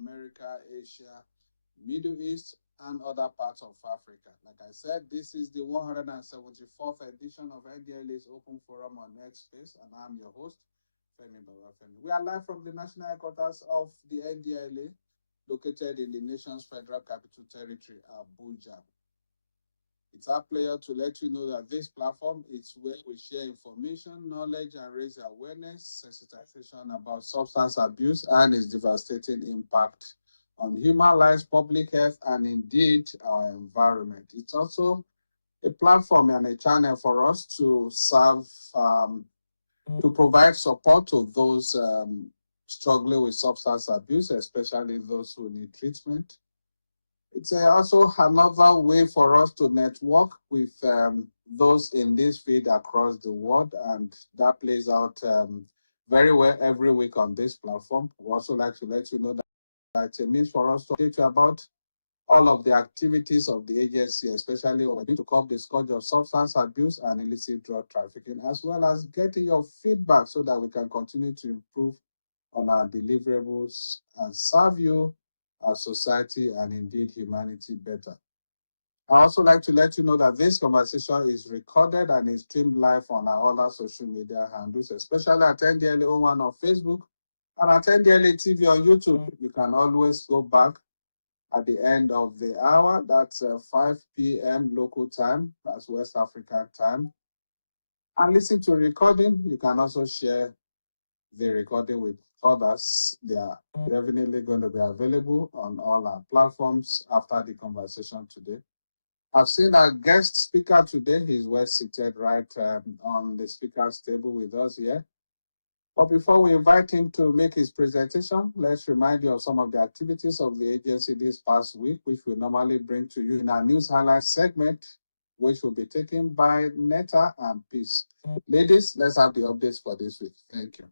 America, Asia, Middle East, and other parts of Africa. Like I said, this is the 174th edition of NDLA's Open Forum on X Space, and I'm your host, Femi Babafemi. We are live from the national headquarters of the NDLA, located in the nation's federal capital territory, Abuja. It's our pleasure to let you know that this platform is where we share information, knowledge, and raise awareness, sensitization about substance abuse and its devastating impact on human lives, public health, and indeed our environment. It's also a platform and a channel for us to serve, to provide support to those struggling with substance abuse, especially those who need treatment. It's also another way for us to network with those in this field across the world, and that plays out very well every week on this platform. We also like to let you know that it's a means for us to update you about all of the activities of the agency, especially when we need to curb the scourge of substance abuse and illicit drug trafficking, as well as getting your feedback so that we can continue to improve on our deliverables and serve you, our society, and indeed humanity better. I also like to let you know that this conversation is recorded and is streamed live on our other social media handles, especially at NDLA01 on Facebook and at NDLA TV on YouTube. You can always go back at the end of the hour. That's 5 p.m. local time, that's West African time, and listen to recording. You can also share the recording with others. They are definitely going to be available on all our platforms after the conversation today. I've seen our guest speaker today. He's well seated right on the speaker's table with us here. But before we invite him to make his presentation, let's remind you of some of the activities of the agency this past week, which we normally bring to you in our news highlights segment, which will be taken by Netta and Peace. Ladies, let's have the updates for this week. Thank you.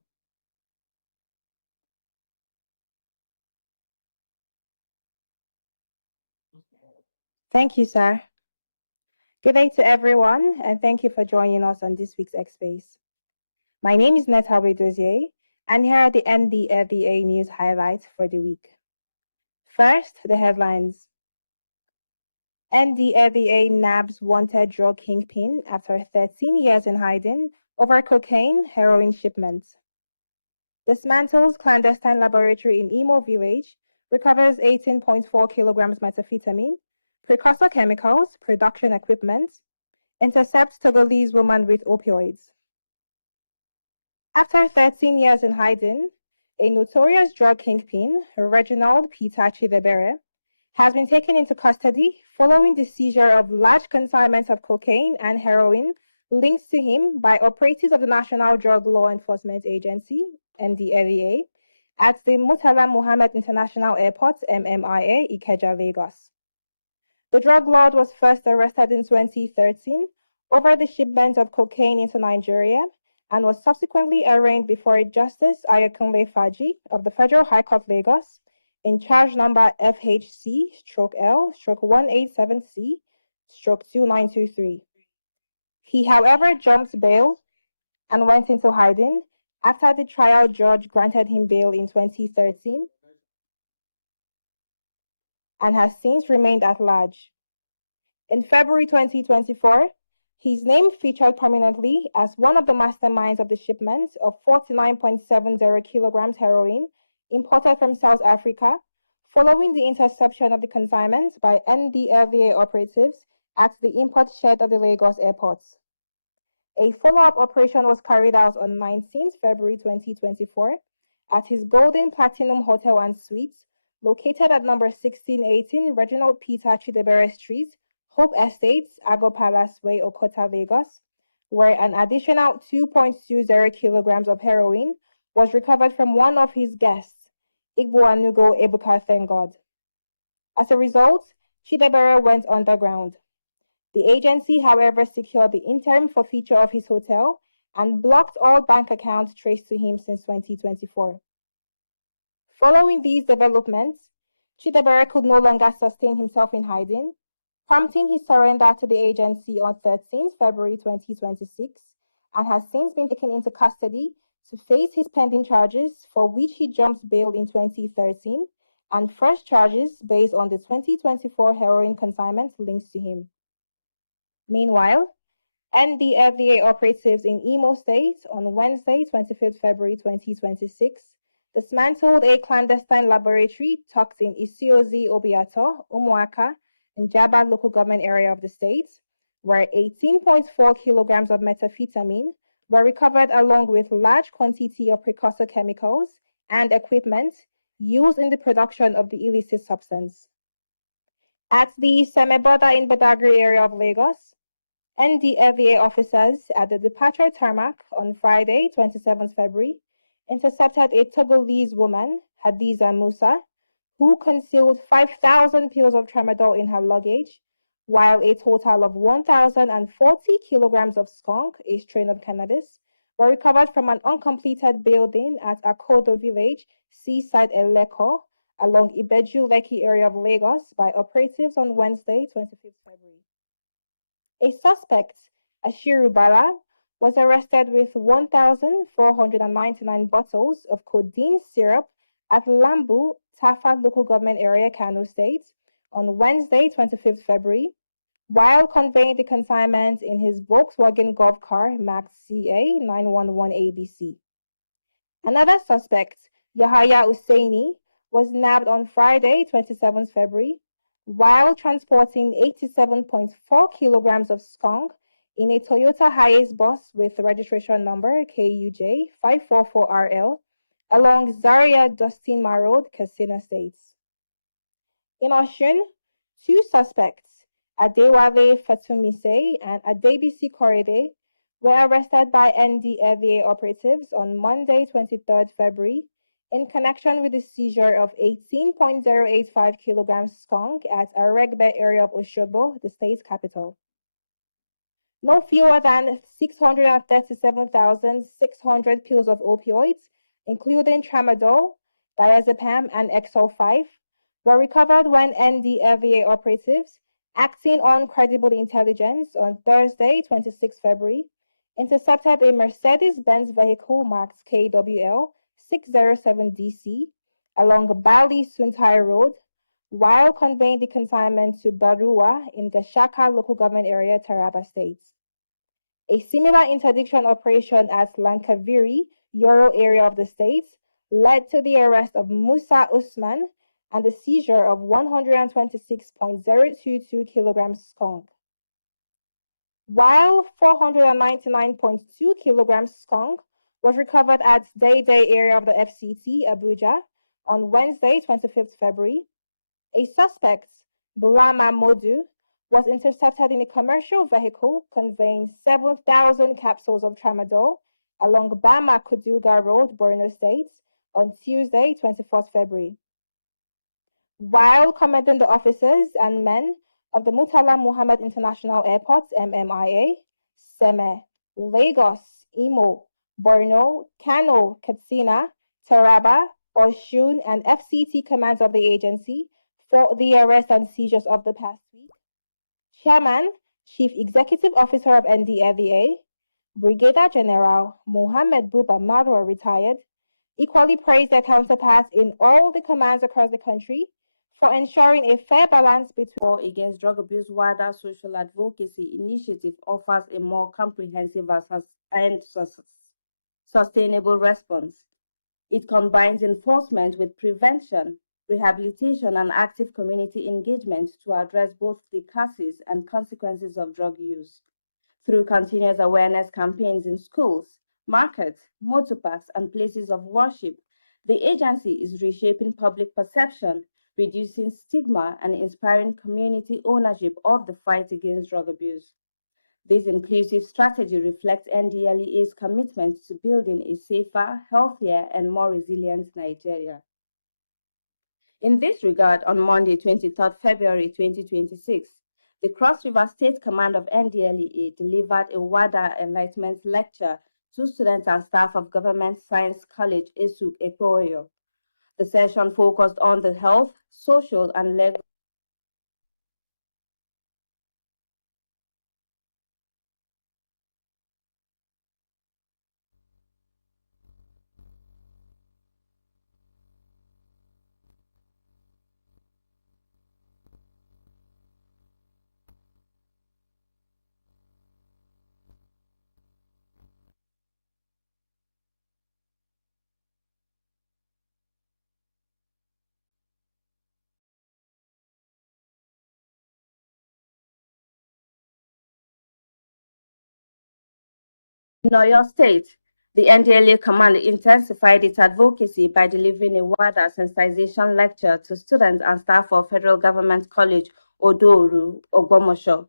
Thank you, sir. Good day to everyone, and thank you for joining us on this week's X-Space. My name is Netta Dozier, and here are the NDLEA news highlights for the week. First, the headlines. NDLEA nabs wanted drug kingpin after 13 years in hiding over cocaine, heroin shipments. Dismantles clandestine laboratory in Imo village, recovers 18.4 kilograms methamphetamine, precursor chemicals, production equipment, intercepts Togolese woman with opioids. After 13 years in hiding, a notorious drug kingpin, Reginald Peter Chidebere, has been taken into custody following the seizure of large consignments of cocaine and heroin linked to him by operatives of the National Drug Law Enforcement Agency, NDLEA, at the Murtala Muhammed International Airport, MMIA, Ikeja, Lagos. The drug lord was first arrested in 2013 over the shipment of cocaine into Nigeria and was subsequently arraigned before Justice Ayokunle Faji of the Federal High Court, Lagos, in charge number FHC/L/187C/2923. He, however, jumped bail and went into hiding after the trial judge granted him bail in 2013 and has since remained at large. In February 2024, his name featured prominently as one of the masterminds of the shipment of 49.70 kilograms heroin imported from South Africa, following the interception of the consignments by NDLEA operatives at the import shed of the Lagos airport. A follow-up operation was carried out on 19th February 2024 at his Golden Platinum Hotel and Suites, located at number 1618 Reginald Peter Chidebere Street, Hope Estates, Ago Palace Way, Okota, Lagos, where an additional 2.20 kilograms of heroin was recovered from one of his guests, Igbo Anugo Ebuka Thengod. As a result, Chidebere went underground. The agency, however, secured the interim forfeiture of his hotel and blocked all bank accounts traced to him since 2024. Following these developments, Chidebere could no longer sustain himself in hiding, prompting his surrender to the agency on 13th February 2026, and has since been taken into custody to face his pending charges, for which he jumped bail in 2013 and fresh charges based on the 2024 heroin consignment linked to him. Meanwhile, NDLEA operatives in Imo State on Wednesday, 25th February 2026, dismantled a clandestine laboratory tucked in Isiozi Obiato, Umuaka, in Jaba local government area of the state, where 18.4 kilograms of methamphetamine were recovered along with large quantity of precursor chemicals and equipment used in the production of the illicit substance. At the Semeboda in Badagry area of Lagos, NDLEA officers at the departure tarmac on Friday, 27th February, intercepted a Togolese woman, Hadiza Musa, who concealed 5,000 pills of tramadol in her luggage, while a total of 1,040 kilograms of skunk, a strain of cannabis, were recovered from an uncompleted building at Akodo village, seaside Eleko, along Ibeju Lekki area of Lagos by operatives on Wednesday, 25th February. A suspect, Ashiru Bala, was arrested with 1,499 bottles of codeine syrup at Lambu, Tafa local government area, Kano State, on Wednesday, 25th February, while conveying the consignment in his Volkswagen Golf car marked CA 911ABC. Another suspect, Yahaya Husseini, was nabbed on Friday, 27th February, while transporting 87.4 kilograms of skunk in a Toyota Hiace bus with registration number KUJ 544RL along Zaria Dustin Road, Katsina State. In Osun, two suspects, Adewale Fatumise and Adebisi Korede, were arrested by NDLEA operatives on Monday, 23rd February, in connection with the seizure of 18.085 kilograms skunk at Aregbe area of Oshobo, the state's capital. No fewer than 637,600 pills of opioids, including tramadol, diazepam, and XO5, were recovered when NDLEA operatives, acting on credible intelligence on Thursday, 26 February, intercepted a Mercedes-Benz vehicle marked KWL 607DC along Bali Suntai Road, while conveying the consignment to Barua in Gashaka local government area, Taraba State. A similar interdiction operation at Lankaviri, Yoro area of the state, led to the arrest of Musa Usman and the seizure of 126.022 kilograms skunk. While 499.2 kilograms skunk was recovered at Day area of the FCT, Abuja, on Wednesday, 25th February, a suspect, Burama Modu, was intercepted in a commercial vehicle conveying 7,000 capsules of tramadol along Bama Kuduga Road, Borno State, on Tuesday, 24th February. While commanding the officers and men of the Murtala Muhammad International Airport, MMIA, Seme, Lagos, Imo, Borno, Kano, Katsina, Taraba, Osun, and FCT commands of the agency for the arrest and seizures of the past week, Chairman, Chief Executive Officer of NDLEA, Brigadier General Mohammed Buba Marwa, retired, equally praised their counterparts in all the commands across the country for ensuring a fair balance between against drug abuse. Wider social advocacy initiative offers a more comprehensive and sustainable response. It combines enforcement with prevention, rehabilitation, and active community engagement to address both the causes and consequences of drug use. Through continuous awareness campaigns in schools, markets, motor parks, and places of worship, the agency is reshaping public perception, reducing stigma, and inspiring community ownership of the fight against drug abuse. This inclusive strategy reflects NDLEA's commitment to building a safer, healthier, and more resilient Nigeria. In this regard, on Monday, 23rd February 2026, the Cross River State Command of NDLEA delivered a wider enlightenment lecture to students and staff of Government Science College, ESUK Epoyo. The session focused on the health, social, and legal In Oyo State, the NDLA Command intensified its advocacy by delivering a WADA sensitization lecture to students and staff of Federal Government College Odo-Oru, Ogbomoso.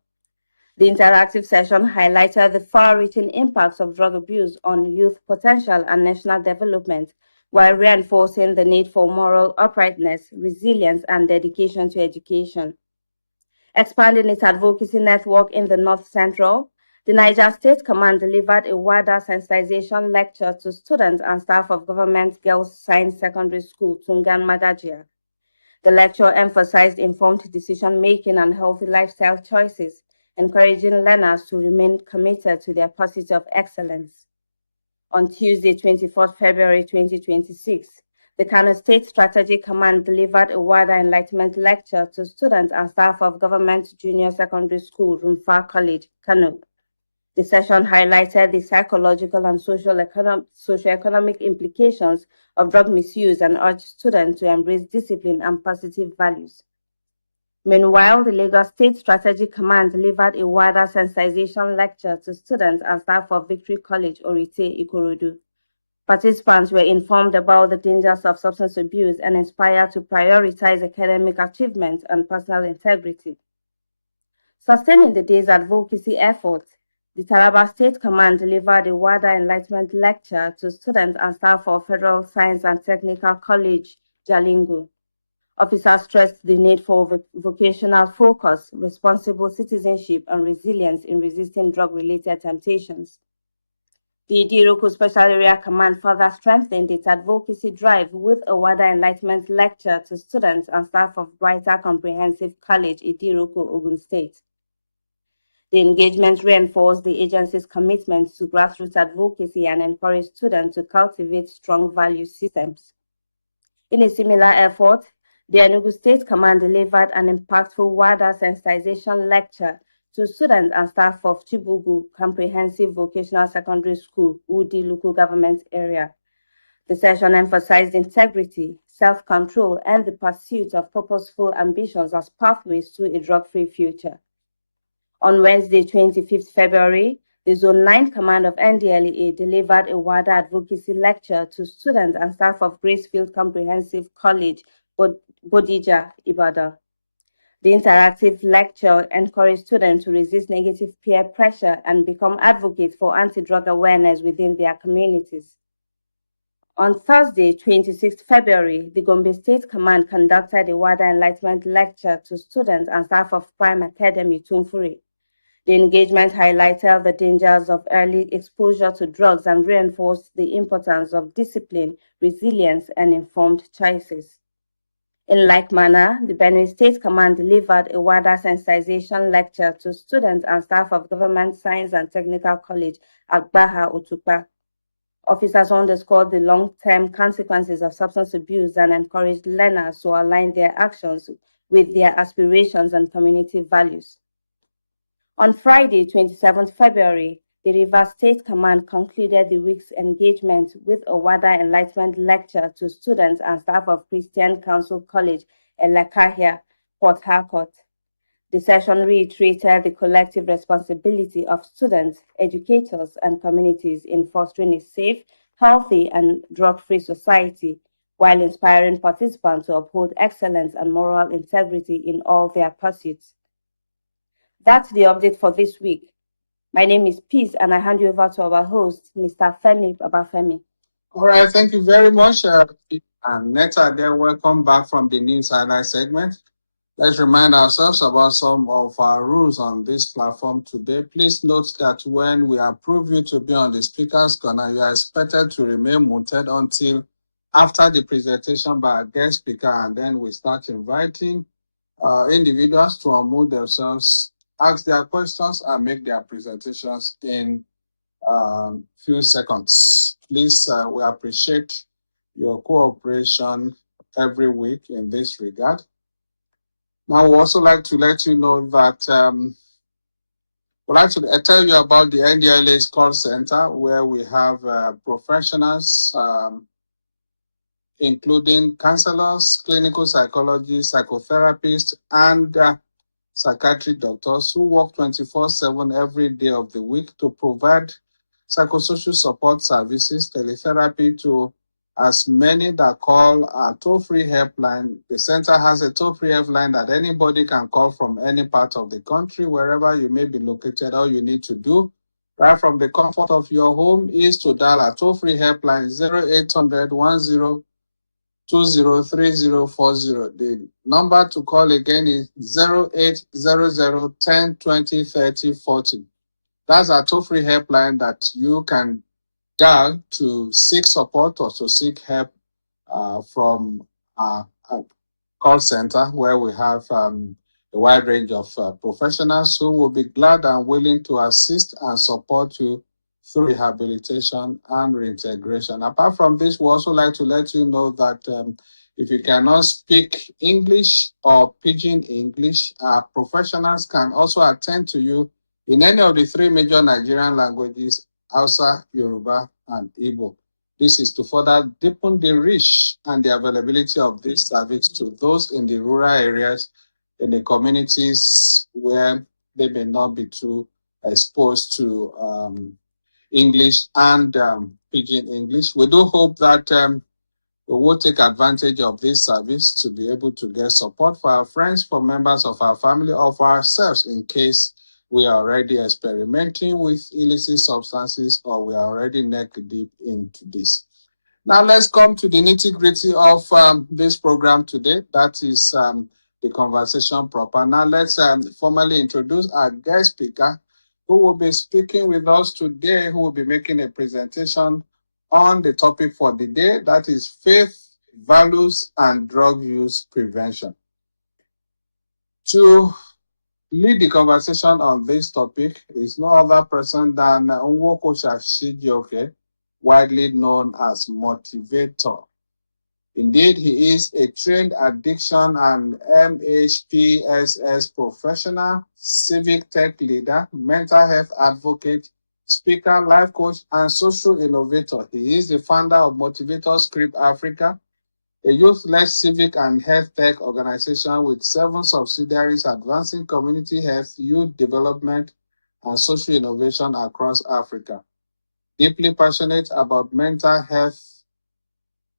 The interactive session highlighted the far-reaching impacts of drug abuse on youth potential and national development, while reinforcing the need for moral uprightness, resilience, and dedication to education. Expanding its advocacy network in the North Central, the Niger State Command delivered a WADA sensitization lecture to students and staff of Government Girls Science Secondary School, Tungan Magajia. The lecture emphasized informed decision-making and healthy lifestyle choices, encouraging learners to remain committed to their pursuit of excellence. On Tuesday, 24th February 2026, the Kano State Strategy Command delivered a WADA enlightenment lecture to students and staff of Government Junior Secondary School, Rumfa College, Kano. The session highlighted the psychological and socio-economic implications of drug misuse and urged students to embrace discipline and positive values. Meanwhile, the Lagos State Strategy Command delivered a WADA sensitization lecture to students and staff of Victory College, Orite, Ikorodu. Participants were informed about the dangers of substance abuse and inspired to prioritize academic achievement and personal integrity. Sustaining the day's advocacy efforts, the Taraba State Command delivered a WADA enlightenment lecture to students and staff of Federal Science and Technical College, Jalingo. Officers stressed the need for vocational focus, responsible citizenship, and resilience in resisting drug-related temptations. The Idiroko Special Area Command further strengthened its advocacy drive with a WADA enlightenment lecture to students and staff of Brighter Comprehensive College, Idiroko, Ogun State. The engagement reinforced the agency's commitment to grassroots advocacy and encouraged students to cultivate strong value systems. In a similar effort, the Enugu State Command delivered an impactful WADA sensitization lecture to students and staff of Chibugu Comprehensive Vocational Secondary School, Udi Local Government Area. The session emphasized integrity, self-control, and the pursuit of purposeful ambitions as pathways to a drug-free future. On Wednesday, 25th February, the Zone 9 Command of NDLEA delivered a WADA advocacy lecture to students and staff of Gracefield Comprehensive College, Bodija, Ibadan. The interactive lecture encouraged students to resist negative peer pressure and become advocates for anti-drug awareness within their communities. On Thursday, 26th February, the Gombe State Command conducted a WADA enlightenment lecture to students and staff of Prime Academy, Tumfuri. The engagement highlighted the dangers of early exposure to drugs and reinforced the importance of discipline, resilience, and informed choices. In like manner, the Benue State Command delivered a WADA sensitization lecture to students and staff of Government Science and Technical College at Baha Otupa. Officers underscored the long-term consequences of substance abuse and encouraged learners to align their actions with their aspirations and community values. On Friday, 27th February, the Rivers State Command concluded the week's engagement with a WADA enlightenment lecture to students and staff of Christian Council College, Elakahia, Port Harcourt. The session reiterated the collective responsibility of students, educators, and communities in fostering a safe, healthy, and drug-free society, while inspiring participants to uphold excellence and moral integrity in all their pursuits. That's the update for this week. My name is Peace, and I hand you over to our host, Mr. Femi Babafemi. All right, thank you very much. And Netta there, welcome back from the news highlight segment. Let's remind ourselves about some of our rules on this platform today. Please note that when we approve you to be on the speaker's corner, you are expected to remain muted until after the presentation by our guest speaker, and then we start inviting individuals to unmute themselves, ask their questions, and make their presentations in few seconds. Please, we appreciate your cooperation every week in this regard. Now, we also like to let you know that we'd like to tell you about the NDLA's call center, where we have professionals, including counselors, clinical psychologists, psychotherapists, and psychiatric doctors who work 24/7 every day of the week to provide psychosocial support services, teletherapy to as many that call our toll-free helpline. The center has a toll-free helpline that anybody can call from any part of the country, wherever you may be located. All you need to do right from the comfort of your home is to dial our toll-free helpline 0800 203040. The number to call again is 0800 10 20 30 40. That's our toll-free helpline that you can dial to seek support or to seek help from our call center, where we have a wide range of professionals who will be glad and willing to assist and support you through rehabilitation and reintegration. Apart from this, we also like to let you know that if you cannot speak English or Pidgin English, professionals can also attend to you in any of the three major Nigerian languages, Hausa, Yoruba, and Igbo. This is to further deepen the reach and the availability of this service to those in the rural areas, in the communities where they may not be too exposed to English and Pidgin English. We do hope that we will take advantage of this service to be able to get support for our friends, for members of our family, or for ourselves in case we are already experimenting with illicit substances or we are already neck deep into this. Now let's come to the nitty-gritty of this program today. That is the conversation proper. Now let's formally introduce our guest speaker who will be speaking with us today, who will be making a presentation on the topic for the day, that is faith, values, and drug use prevention. To lead the conversation on this topic is no other person than Nwokosha Chijioke, widely known as Motivator. Indeed, he is a trained addiction and MHPSS professional, civic tech leader, mental health advocate, speaker, life coach, and social innovator. He is the founder of Motivator Script Africa, a youth-led civic and health tech organization with 7 subsidiaries advancing community health, youth development, and social innovation across Africa. Deeply passionate about mental health,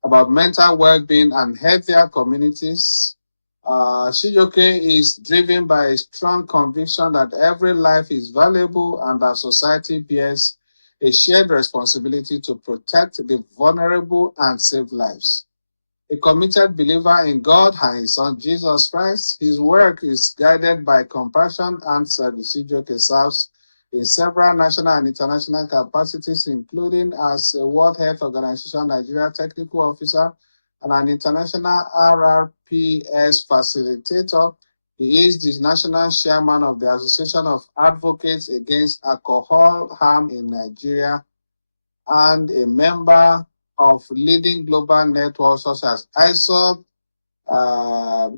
about mental well-being and healthier communities, Chijioke is driven by a strong conviction that every life is valuable and that society bears a shared responsibility to protect the vulnerable and save lives. A committed believer in God and His Son Jesus Christ, his work is guided by compassion and service. Chijioke serves in several national and international capacities, including as a World Health Organization Nigeria Technical Officer and an international RRPS facilitator. He is the national chairman of the Association of Advocates Against Alcohol Harm in Nigeria and a member of leading global networks such as ISOP,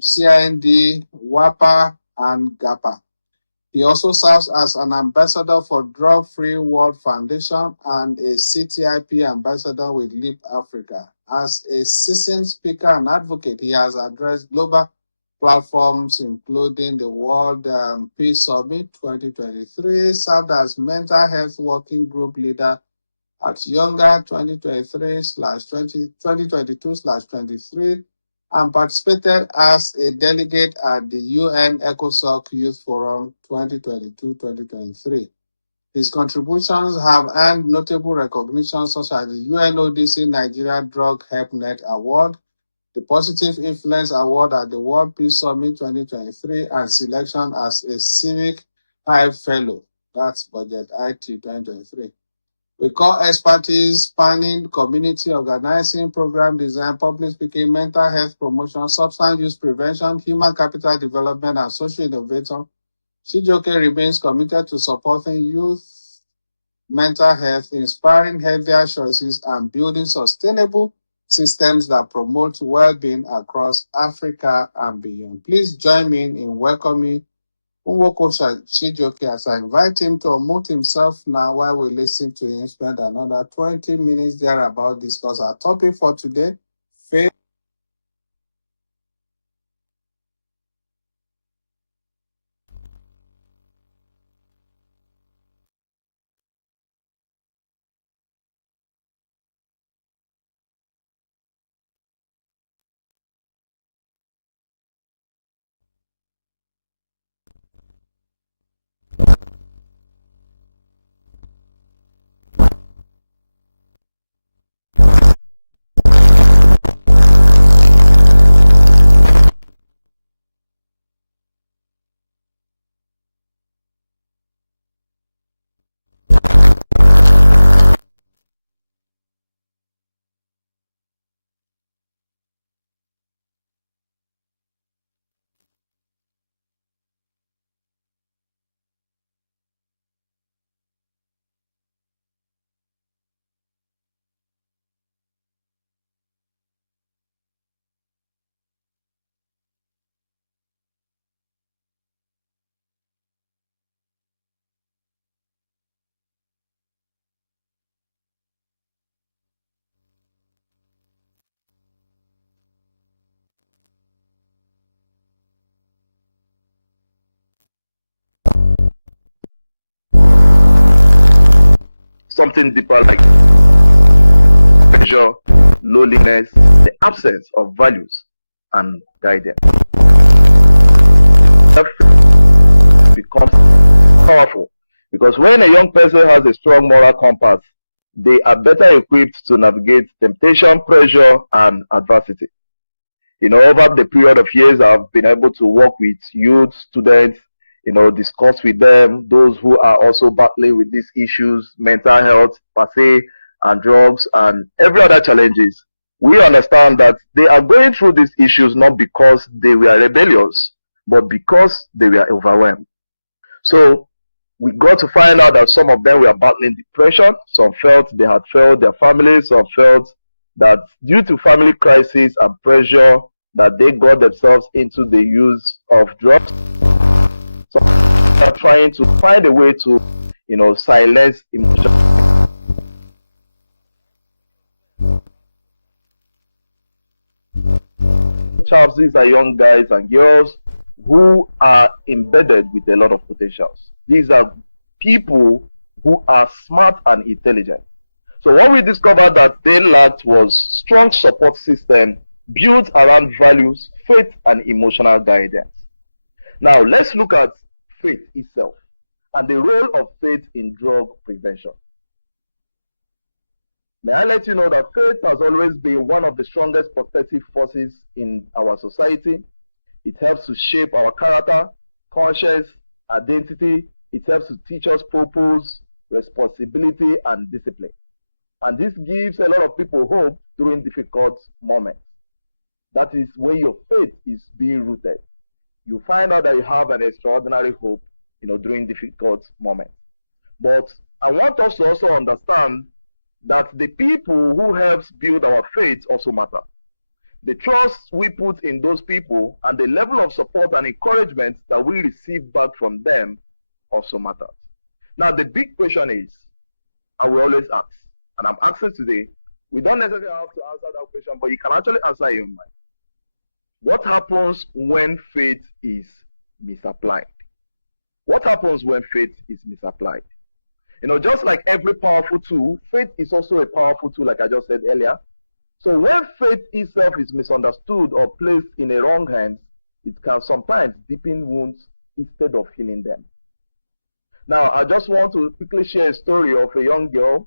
CIND, WAPA, and GAPA. He also serves as an ambassador for Drug Free World Foundation and a CTIP ambassador with LEAP Africa. As a seasoned speaker and advocate, he has addressed global platforms including the World Peace Summit 2023, served as mental health working group leader at Younger 2022/23 and participated as a delegate at the UN ECOSOC Youth Forum 2022-2023. His contributions have earned notable recognition such as the UNODC Nigeria Drug Help Net Award, the Positive Influence Award at the World Peace Summit 2023, and selection as a Civic High Fellow, that's Budget IT 2023. We call expertise spanning community organizing, program design, public speaking, mental health promotion, substance use prevention, human capital development, and social innovation. Chijioke remains committed to supporting youth mental health, inspiring healthier choices, and building sustainable systems that promote well-being across Africa and beyond. Please join me in welcoming Nwokosha Chijioke as I invite him to unmute himself now while we listen to him spend another 20 minutes thereabout discuss our topic for today, faith. something deeper like pressure, loneliness, the absence of values and guidance. Becomes powerful because when a young person has a strong moral compass, they are better equipped to navigate temptation, pressure, and adversity. Over the period of years, I've been able to work with youth, students, discuss with them, those who are also battling with these issues, mental health, per se, and drugs, and every other challenges. We understand that they are going through these issues not because they were rebellious, but because they were overwhelmed. So we got to find out that some of them were battling depression, some felt they had failed their families, some felt that due to family crisis and pressure that they got themselves into the use of drugs. So they are trying to find a way to, silence emotion. These are young guys and girls who are embedded with a lot of potentials. These are people who are smart and intelligent. So what we discovered that they lacked was strong support system built around values, faith, and emotional guidance. Now let's look at faith itself and the role of faith in drug prevention. May I let you know that faith has always been one of the strongest protective forces in our society. It helps to shape our character, conscience, identity. It helps to teach us purpose, responsibility, and discipline. And this gives a lot of people hope during difficult moments. That is where your faith is being rooted. You find out that you have an extraordinary hope, during difficult moments. But I want us to also understand that the people who helps build our faith also matter. The trust we put in those people and the level of support and encouragement that we receive back from them also matters. Now the big question is, I will always ask, and I'm asking today, we don't necessarily have to answer that question, but you can actually answer in your mind. What happens when faith is misapplied? What happens when faith is misapplied? Just like every powerful tool, faith is also a powerful tool, like I just said earlier. So when faith itself is misunderstood or placed in the wrong hands, it can sometimes deepen wounds instead of healing them. Now, I just want to quickly share a story of a young girl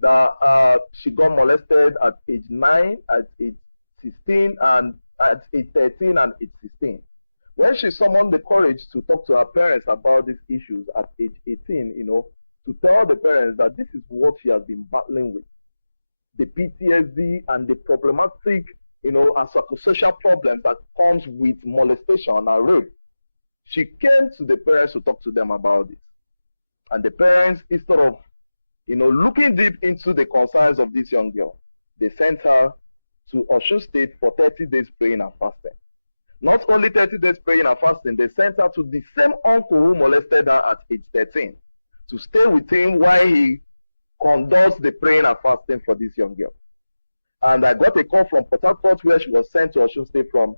that she got molested at age 9, at age 16, and at age 13 and age 16. When she summoned the courage to talk to her parents about these issues at age 18, to tell the parents that this is what she has been battling with, the PTSD and the problematic, and psychosocial problems that comes with molestation and rape. She came to the parents to talk to them about this. And the parents, instead of, looking deep into the concerns of this young girl, they sent her to Osun State for 30 days praying and fasting. Not only 30 days praying and fasting, they sent her to the same uncle who molested her at age 13 to stay with him while he conducts the praying and fasting for this young girl. And I got a call from Port Harcourt where she was sent to Osun State from,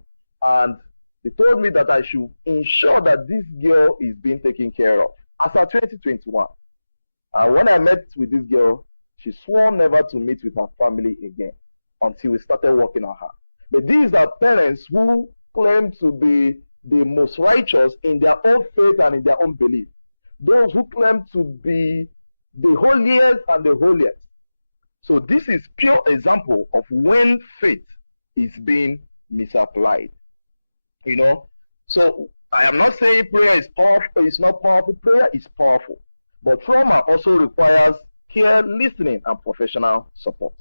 and they told me that I should ensure that this girl is being taken care of as of 2021. And when I met with this girl, she swore never to meet with her family again until we started working on her. But these are parents who claim to be the most righteous in their own faith and in their own belief. Those who claim to be the holiest and the holiest. So this is pure example of when faith is being misapplied. So I am not saying prayer is powerful, it's not powerful. Prayer is powerful. But trauma also requires care, listening, and professional support.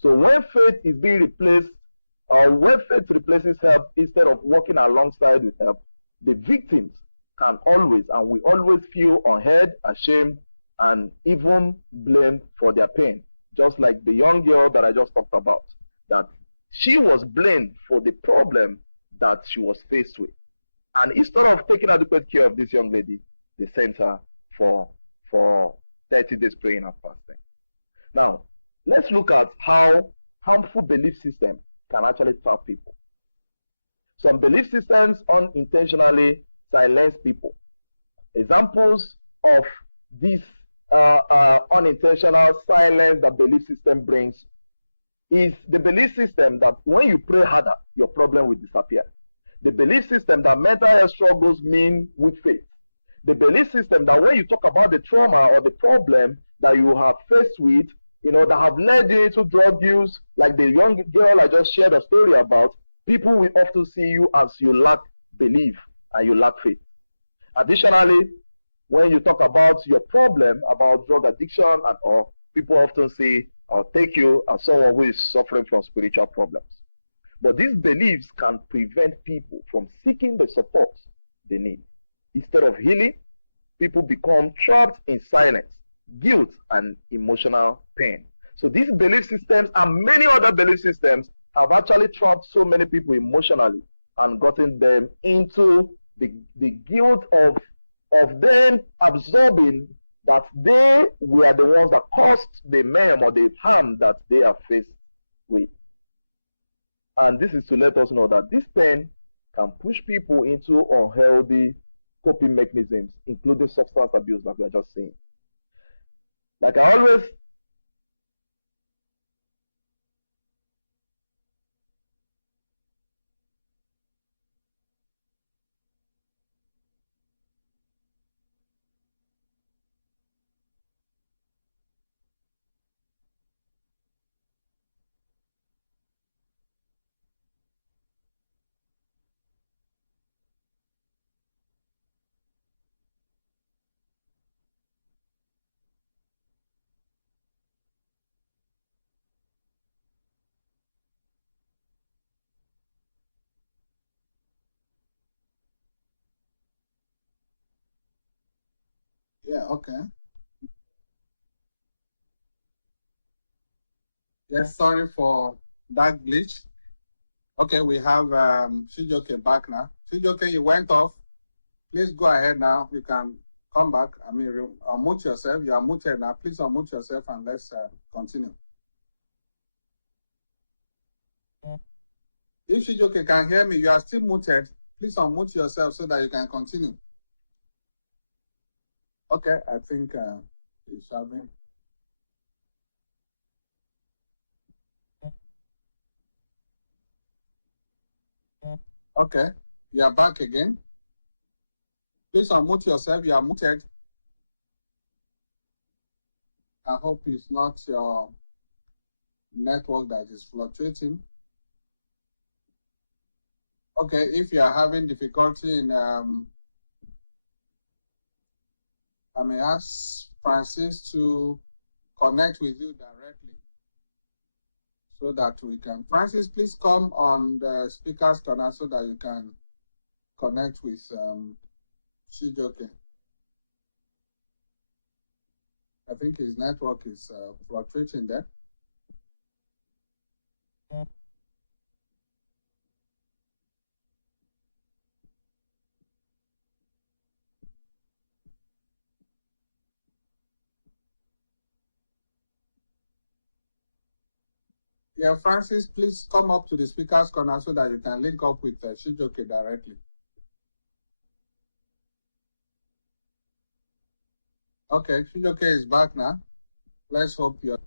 So when faith is being replaced, when faith replaces help instead of working alongside with help, the victims can always, and we always feel unheard, ashamed, and even blamed for their pain. Just like the young girl that I just talked about, that she was blamed for the problem that she was faced with. And instead of taking adequate care of this young lady, they sent her for 30 days praying and fasting. Now, let's look at how harmful belief systems can actually trap people. Some belief systems unintentionally silence people. Examples of these unintentional silence that belief system brings is the belief system that when you pray harder, your problem will disappear. The belief system that mental health struggles mean weak faith. The belief system that when you talk about the trauma or the problem that you have faced with, that have led you into drug use, like the young girl I just shared a story about, people will often see you as you lack belief and you lack faith. Additionally, when you talk about your problem, about drug addiction and all, people often say or take you as someone who is suffering from spiritual problems. But these beliefs can prevent people from seeking the support they need. Instead of healing, people become trapped in silence, guilt, and emotional pain. So these belief systems and many other belief systems have actually trapped so many people emotionally and gotten them into the guilt of them absorbing that they were the ones that caused the harm or the harm that they are faced with. And this is to let us know that this pain can push people into unhealthy coping mechanisms, including substance abuse, like we are just saying. Like I always Yeah, okay. Yes, sorry for that glitch. Okay, we have Shijoke back now. Shijoke, you went off. Please go ahead now. You can come back. I mean, unmute yourself. You are muted now. Please unmute yourself and let's continue. If Shijoke can hear me, you are still muted. Please unmute yourself so that you can continue. Okay, I think it's having. Okay, you are back again. Please unmute yourself. You are muted. I hope it's not your network that is fluctuating. Okay, if you are having difficulty in, I may ask Francis to connect with you directly so that we can. Francis, please come on the speaker's corner so that you can connect with Shijoke. I think his network is fluctuating there. Yeah, Francis, please come up to the speaker's corner so that you can link up with Shijoke directly. Okay, Shijoke is back now. Let's hope you're.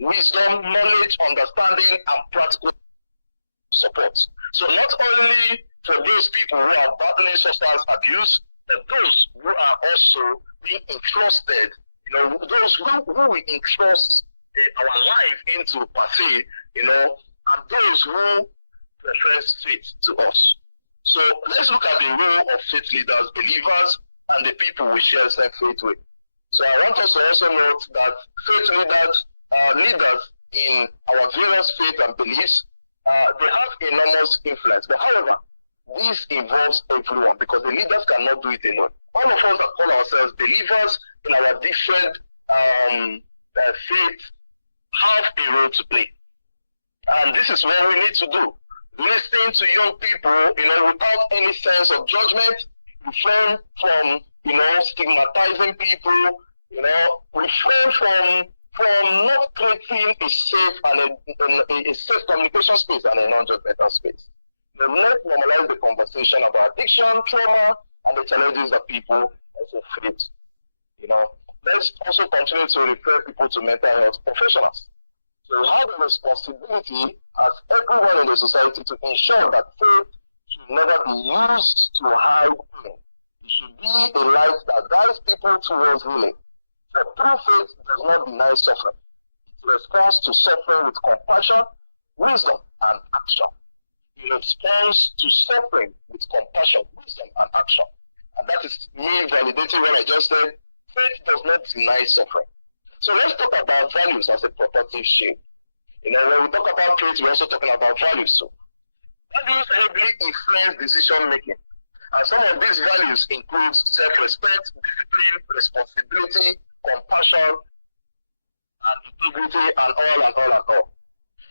wisdom, knowledge, understanding, and practical support. So not only for those people who are battling substance abuse, but those who are also being entrusted, those who we entrust our life into per se, and those who profess faith to us. So let's look at the role of faith leaders, believers, and the people we share same faith with. So I want us to also note that faith leaders in our various faith and beliefs, they have enormous influence. But however, this involves everyone because the leaders cannot do it alone. All of us that call ourselves believers in our different faith have a role to play. And this is what we need to do. Listening to young people, without any sense of judgment, refrain from, stigmatizing people, refrain from not creating a safe and a safe communication space and a non-judgmental space. Let's normalize the conversation about addiction, trauma, and the challenges that people also face. Let's also continue to refer people to mental health professionals. So we have a responsibility as everyone in the society to ensure that faith should never be used to hide pain. It should be a light that guides people towards healing. For true faith does not deny suffering. It responds to suffering with compassion, wisdom, and action. It responds to suffering with compassion, wisdom, and action. And that is me validating what I just said. Faith does not deny suffering. So let's talk about values as a protective shield. When we talk about faith, we're also talking about values. So values heavily influence decision making. And some of these values include self-respect, discipline, responsibility, compassion, and integrity, and all.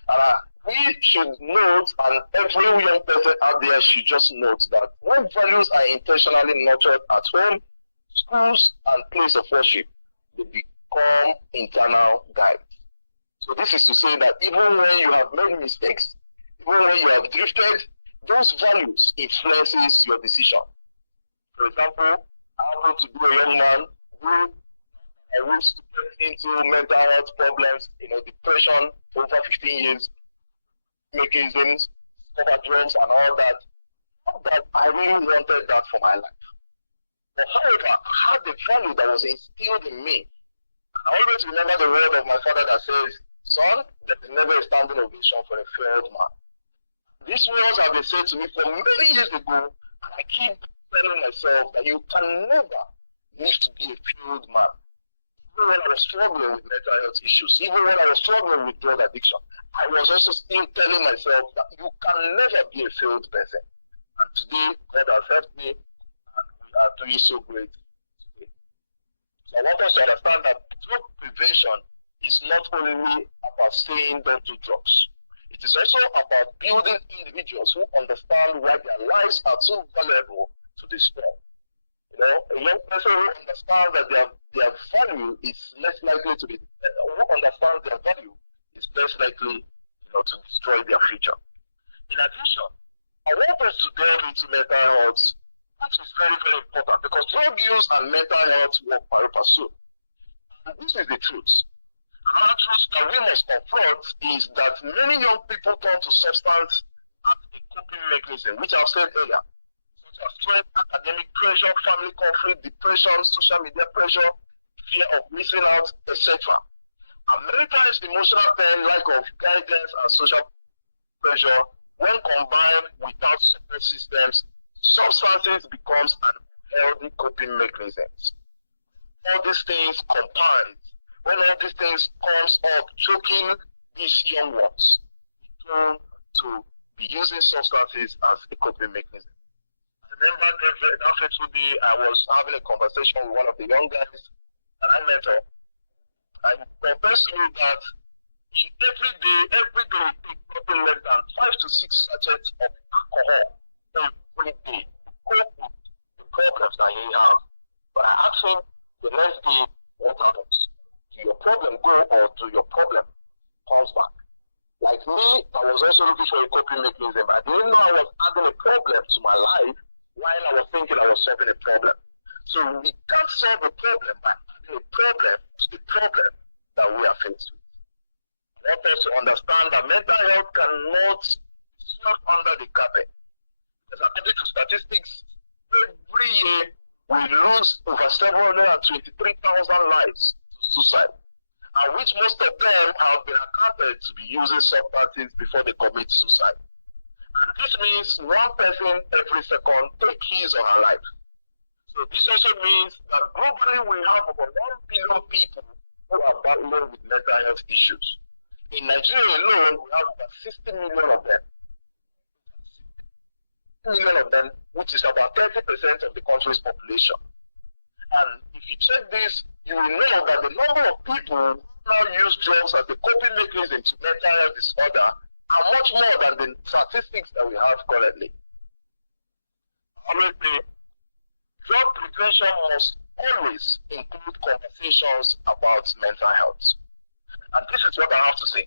And we should note, and every young person out there should just note that when values are intentionally nurtured at home, schools, and place of worship, they become internal guides. So this is to say that even when you have made mistakes, even when you have drifted, those values influences your decision. For example, I happen to be a young man who I wish to get into mental health problems, depression for over 15 years, mechanisms, overdose, and all that. But I really wanted that for my life. But however, I had the value that was instilled in me. I always remember the word of my father that says, "Son, there is never a standing ovation for a failed man." These words have been said to me for many years ago, and I keep telling myself that you can never live to be a failed man. Even when I was struggling with mental health issues, even when I was struggling with drug addiction, I was also still telling myself that you can never be a failed person. And today, God has helped me, and we are doing so great today. So I want us to understand that drug prevention is not only about saying don't do drugs. It is also about building individuals who understand why their lives are so valuable to destroy. A young person who understands that their value is less likely to be, who understands their value is less likely, to destroy their future. In addition, I want us to delve into mental health, which is very, very important because drug use and mental health work pari passu. And this is the truth. Another truth that we must confront is that many young people turn to substance as a coping mechanism, which I've said earlier, such as stress, academic pressure, family conflict, depression, social media pressure, fear of missing out, etc. And many times emotional pain, lack of guidance, and social pressure, when combined without support systems, substances becomes an unhealthy coping mechanism. All these things combined, when all these things comes up, choking these young ones, we turn to be using substances as a coping mechanism. I remember that fateful day, I was having a conversation with one of the young guys that I mentor, and he confessed to me that every day he takes nothing less than 5 to 6 sachets of alcohol every day to cope with the problems that he has. But I asked him the next day, what happens? Do your problem go or do your problem comes back? Like me, I was also looking for a coping mechanism. I didn't know I was adding a problem to my life while I was thinking I was solving a problem. So we can't solve a problem by adding a problem to the problem that we are faced with. want us to understand that mental health cannot be swept under the carpet. Because according to statistics, every year we lose over 723,000 lives to suicide, and which most of them have been accounted to be using substances before they commit suicide. And this means one person every second takes his or her life. So this also means that globally we have over 1 billion people who are battling with mental health issues. In Nigeria alone, we have about 60 million of them. 60 million of them, which is about 30% of the country's population. And if you check this, you will know that the number of people who now use drugs as a coping mechanism to mental health disorder are much more than the statistics that we have currently. Honestly, drug prevention must always include conversations about mental health. And this is what I have to say.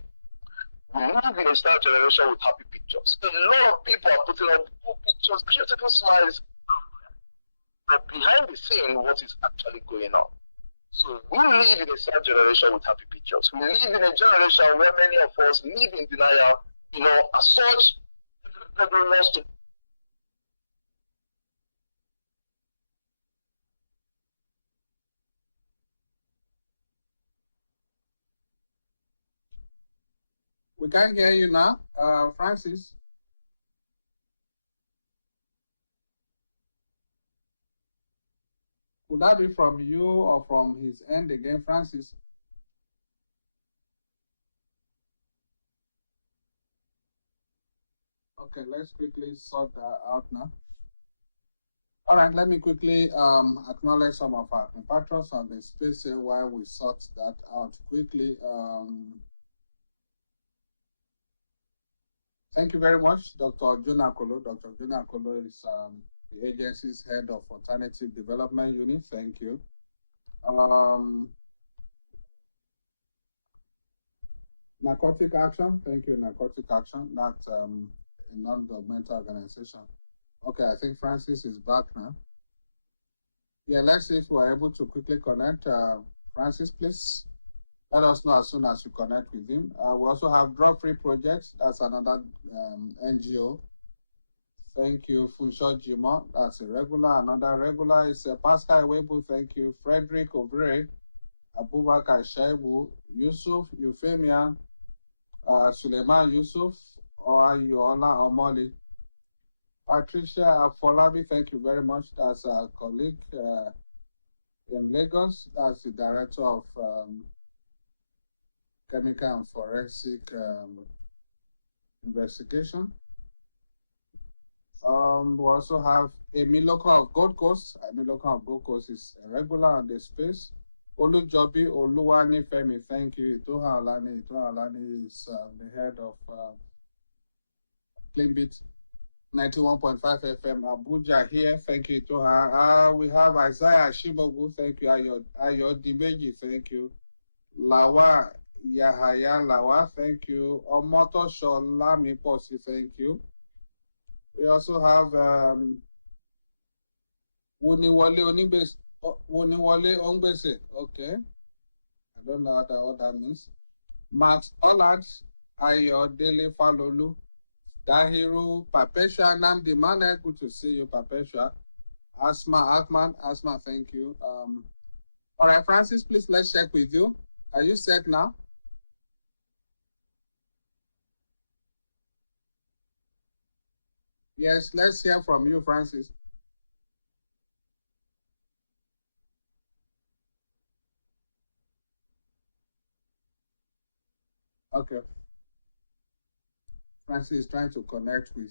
We live in a style generation with happy pictures. A lot of people are putting up good pictures, beautiful smiles, but behind the scene, what is actually going on? So we live in a sad generation with happy pictures. We live in a generation where many of us live in denial. As such, everybody wants to. We can't hear you now, Francis. Would that be from you or from his end again, Francis? Okay, let's quickly sort that out now. All right, let me quickly acknowledge some of our compatriots on the space here while we sort that out quickly. Thank you very much, Dr. Jonah Akolo. Dr. Jonah Akolo is the agency's head of Alternative Development Unit. Thank you. Narcotic Action. Thank you, Narcotic Action. That's a non-governmental organization. Okay, I think Francis is back now. Yeah, let's see if we're able to quickly connect. Francis, please. Let us know as soon as you connect with him. We also have Drug Free Project. That's another NGO. Thank you, Funsho Jimo. That's a regular. Another regular is Pascal Weibo. Thank you. Frederick Obre, Abubakar Shaibu, Yusuf Euphemia, Suleiman Yusuf, or Yola Omoli. Patricia Afolabi, thank you very much. That's our colleague in Lagos. That's the director of Chemical and Forensic Investigation. We also have Emiloko of Gold Coast. Emiloko of Gold Coast is a regular on the space. Olujobi Oluwani Femi, thank you. Itoha Alani is the head of Cleanbit 91.5 FM Abuja here. Thank you, Itoha. We have Isaiah Shibogu, thank you. Ayo Dimeji, thank you. Lawa Yahaya Lawa, thank you. Omoto Sholami Posi, thank you. We also have Wuniwale Ongbese. Okay. I don't know what that means. Max Ollard, Ayo Dele Falolu, Dahiru, Papesha Namdi Mane, good to see you, Papesha. Asma Akman, thank you. All right, Francis, please let's check with you. Are you set now? Yes, let's hear from you, Francis. Okay. Francis is trying to connect with.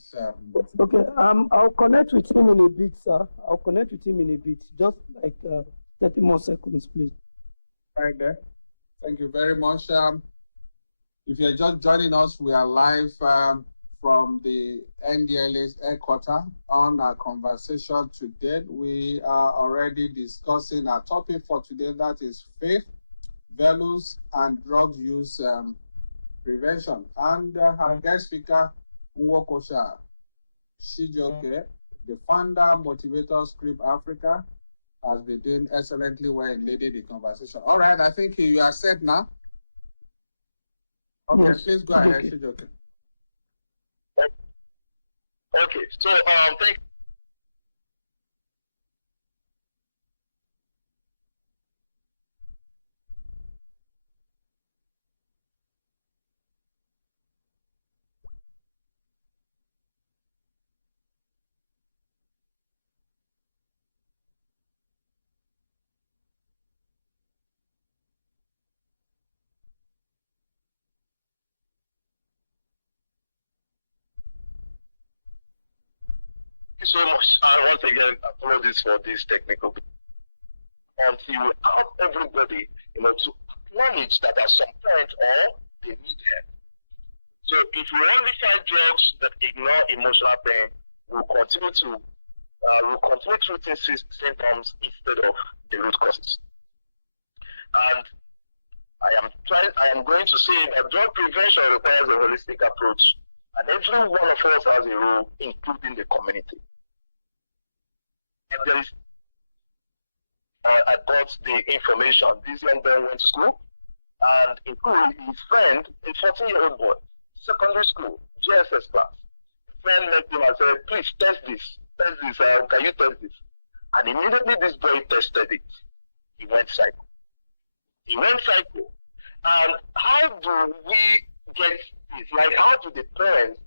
Okay, I'll connect with him in a bit, sir. I'll connect with him in a bit. Just like 30 more seconds, please. Right there. Thank you very much. If you're just joining us, we are live from the NDLA's headquarters on our conversation today. We are already discussing our topic for today, that is faith, values, and drug use prevention. And our guest speaker, Nwokosha Shijoke, the founder, motivator, Script Africa, has been doing excellently well in leading the conversation. All right, I think you are set now. Okay, Yes. please go ahead, Okay. Chijoke. Okay, so thank you so much. I once again apologize for this technical. Until you have everybody, to acknowledge that at some point or they need help. So if we only fight drugs that ignore emotional pain, we'll continue treating symptoms instead of the root causes. And I am going to say that drug prevention requires a holistic approach, and every one of us has a role, including the community. And there is, I got the information. This young man went to school, and including his friend, a 14-year-old boy, secondary school, JSS class. A friend met him and said, please test this, can you test this? And immediately this boy tested it. He went psycho. And how do we get this? Like, how do the parents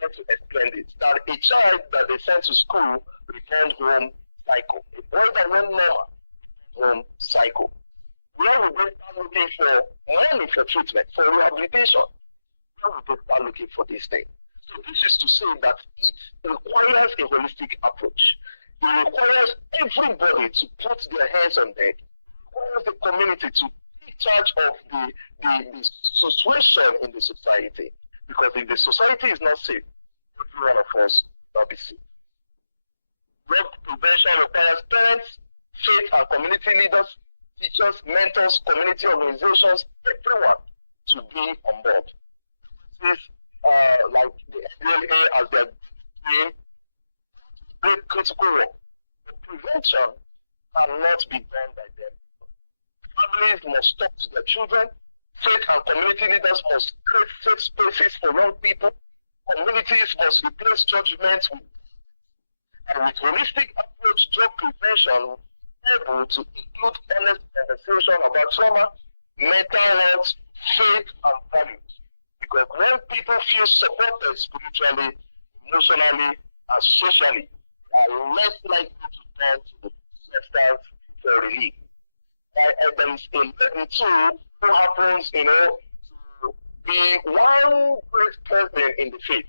get to explain this? That a child that they sent to school returned home psycho. A boy that went normal home psycho. Where would they start looking for money for treatment, for rehabilitation? Where would they start looking for this thing? So this is to say that it requires a holistic approach. It requires everybody to put their hands on deck. It requires the community to take charge of the situation in the society. Because if the society is not safe, every one of us will not be safe. Drug prevention requires parents, faith and community leaders, teachers, mentors, community organizations, everyone to be on board. This, like the FDLA as their team, play critical role. The prevention cannot be done by them. Families must talk to their children. Faith and community leaders must create safe spaces for young people. Communities must replace judgment with, and with holistic approach, drug prevention able to include honest conversation about trauma, mental health, faith, and values. Because when people feel supported spiritually, emotionally, and socially, they are less likely to turn to the substance for relief. And there is a level too who happens, to be one great person in the faith.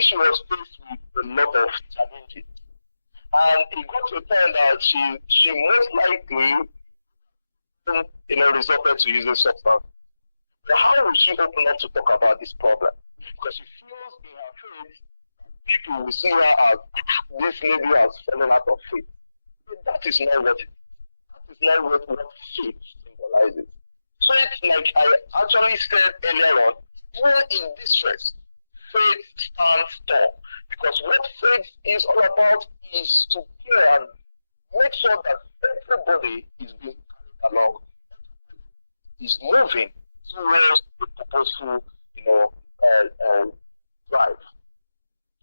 She was faced with a lot of challenges. And it got to a point that she most likely, resorted to using substance. But how will she open up to talk about this problem? Because she feels in her faith, people will see her as this lady has fallen out of faith. But that is not what it is. That is not what faith symbolizes. So it's like I actually said earlier on, even in distress, faith stands tall. Because what faith is all about is to care and make sure that everybody is being carried along, is moving towards the purposeful, drive.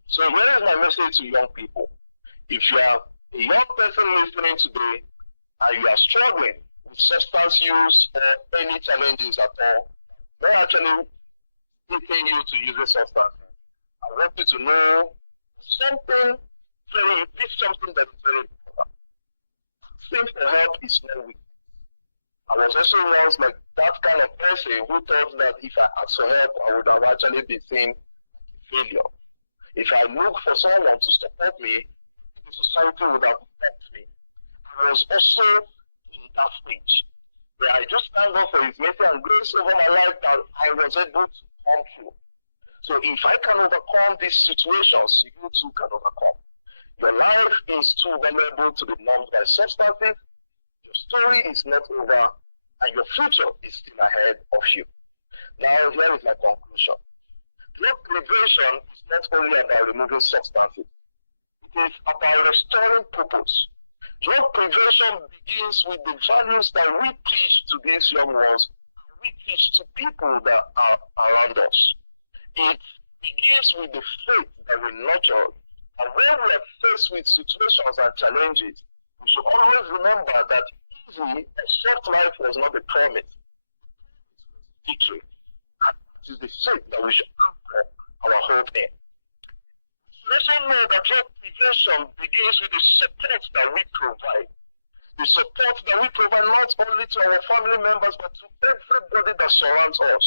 So here is my message to young people. If you are a young person listening today and you are struggling with substance use or any challenges at all, not actually taking you to use a substance. I want you to know something that is very important. Asking for help is no weakness. I was also once like that kind of person who thought that if I asked for help, I would have actually been seen like a failure. If I look for someone to support me, the society would have helped me. I was also in that stage where I just thank God for His mercy and grace over my life that I was able to come through. So if I can overcome these situations, you too can overcome. Your life is too vulnerable to be numbed by substances. Your story is not over, and your future is still ahead of you. Now, here is my conclusion. Drug prevention is not only about removing substances. It is about restoring purpose. Drug prevention begins with the values that we teach to these young ones, we teach to people that are around us. It begins with the faith that we nurture. And when we are faced with situations and challenges, we should always remember that easy and soft life was not the promise. Victory. It is the faith that we should anchor our hope in. Let's know that drug prevention begins with the support that we provide. The support that we provide not only to our family members, but to everybody that surrounds us.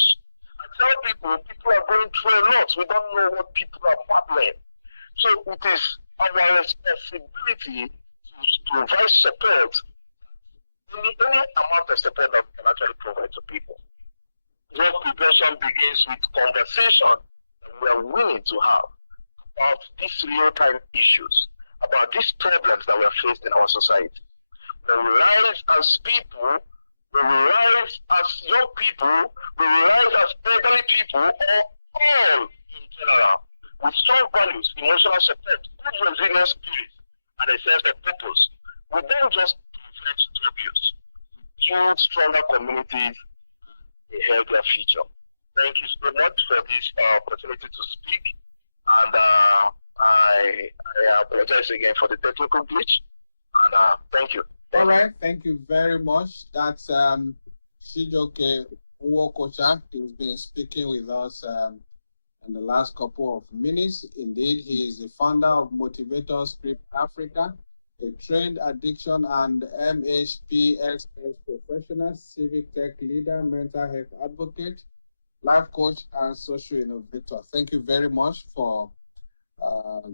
I tell people are going through a lot. We don't know what people are battling. So it is our responsibility to provide support, any amount of support that we can actually provide to people. Drug prevention begins with conversation that we are willing to have about these real-time issues, about these problems that we are faced in our society. We rise as people, we rise as young people, we rise as elderly people, or all in general, with strong values, emotional support, good resilient spirit, and a sense of purpose. We don't just prevent abuse, build stronger communities, a healthier future. Thank you so much for this opportunity to speak, and I apologize again for the technical glitch, and thank you. All right, thank you very much. That's Chijioke Nwokocha. He's been speaking with us in the last couple of minutes. Indeed, he is the founder of Motivator Script Africa, a trained addiction and MHPSS professional, civic tech leader, mental health advocate, life coach, and social innovator. Thank you very much for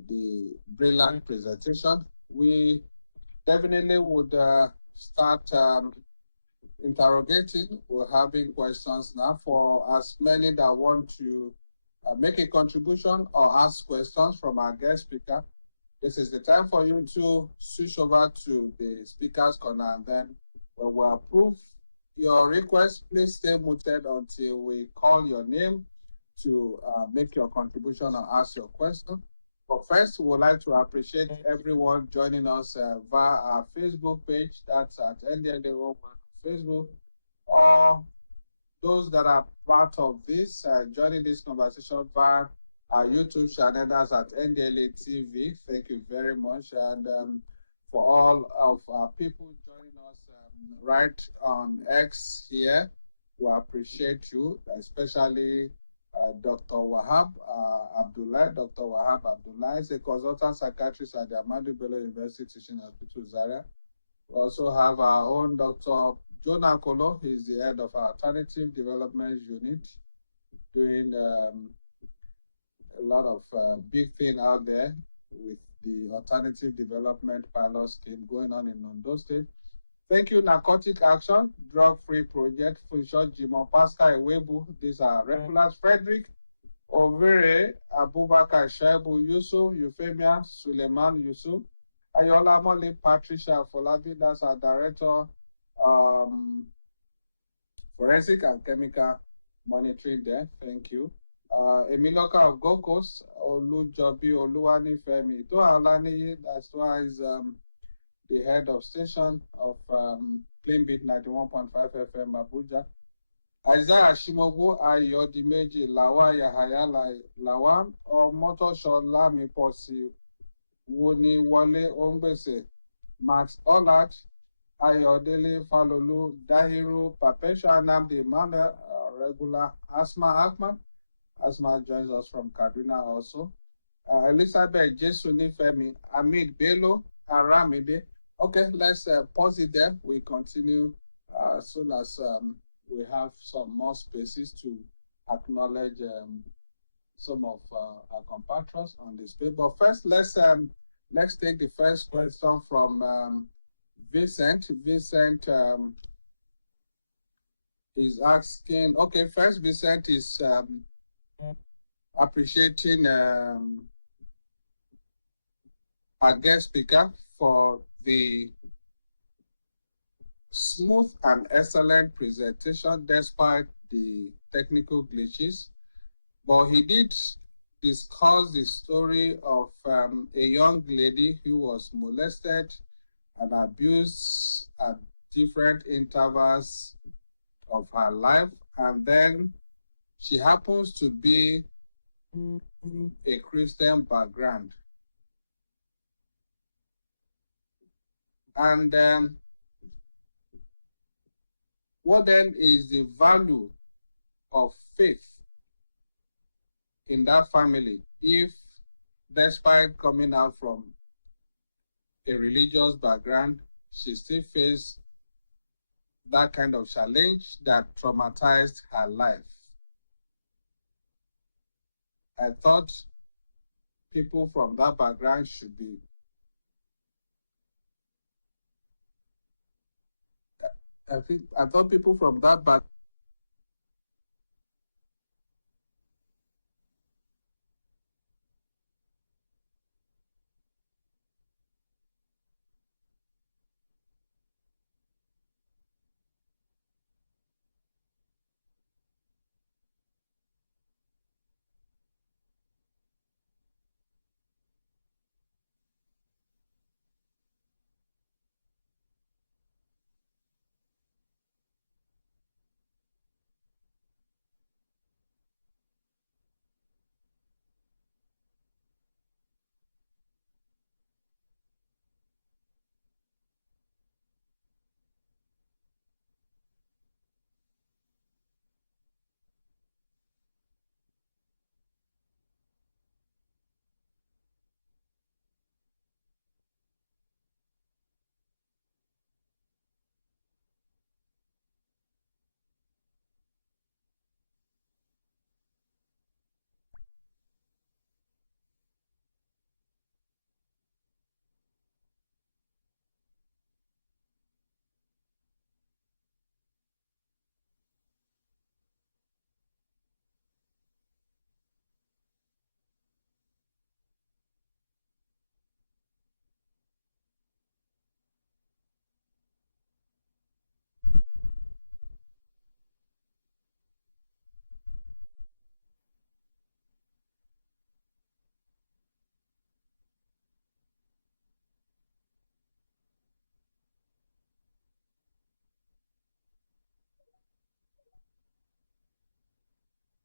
the brilliant presentation. We definitely would start interrogating. We're having questions now for as many that want to make a contribution or ask questions from our guest speaker. This is the time for you to switch over to the speaker's corner, and then when we approve your request, please stay muted until we call your name to make your contribution or ask your question. But first, we would like to appreciate everyone joining us via our Facebook page. That's at NDLA Roman Facebook. Or those that are part of this, joining this conversation via our YouTube channel. That's at NDLA TV. Thank you very much. And for all of our people joining us right on X here, we appreciate you, especially Dr. Wahab Abdullah. Dr. Wahab Abdullah is a consultant psychiatrist at the Ahmadu Bello University Teaching Hospital, Zaria. We also have our own Dr. Jonah Kolo. He's the head of our Alternative Development Unit, doing a lot of big thing out there with the Alternative Development Pilot Scheme going on in Ondo State. Thank you, Narcotic Action, Drug Free Project, Funsho Jimon, Pascal Iwebu. These are regulars. Frederick Overe, Abubakar Shaibu, Yusuf, Euphemia, Suleiman Yusuf, Ayola Mole, Patricia Folabi, that's our director, Forensic and Chemical Monitoring there. Thank you. Emiloka of Gold Coast, Olujobi Oluwani Femi, Toa Olaniyi, that's why is the head of station of Plain Beat 91.5 FM Abuja. Isaiah Shimogo Ayodimeji Lawa Yahaya Lawa or Motoshola Miposi Wuni Wale Ongbese Max Olat Ayodele Falolu Dahiru Papesha Namdi Manda regular Asma Akman. Asma joins us from Kaduna also. Elizabeth Jesuni Femi Amid Bello Aramide. Okay, let's pause it there. We continue as soon as we have some more spaces to acknowledge some of our compatriots on this page. But first, let's take the first question from Vincent. Vincent is asking. Okay, first Vincent is appreciating our guest speaker for the smooth and excellent presentation despite the technical glitches. But he did discuss the story of a young lady who was molested and abused at different intervals of her life, and then she happens to be a Christian background. And what then is the value of faith in that family if, despite coming out from a religious background, she still faced that kind of challenge that traumatized her life? I thought people from that background should be I thought people from that background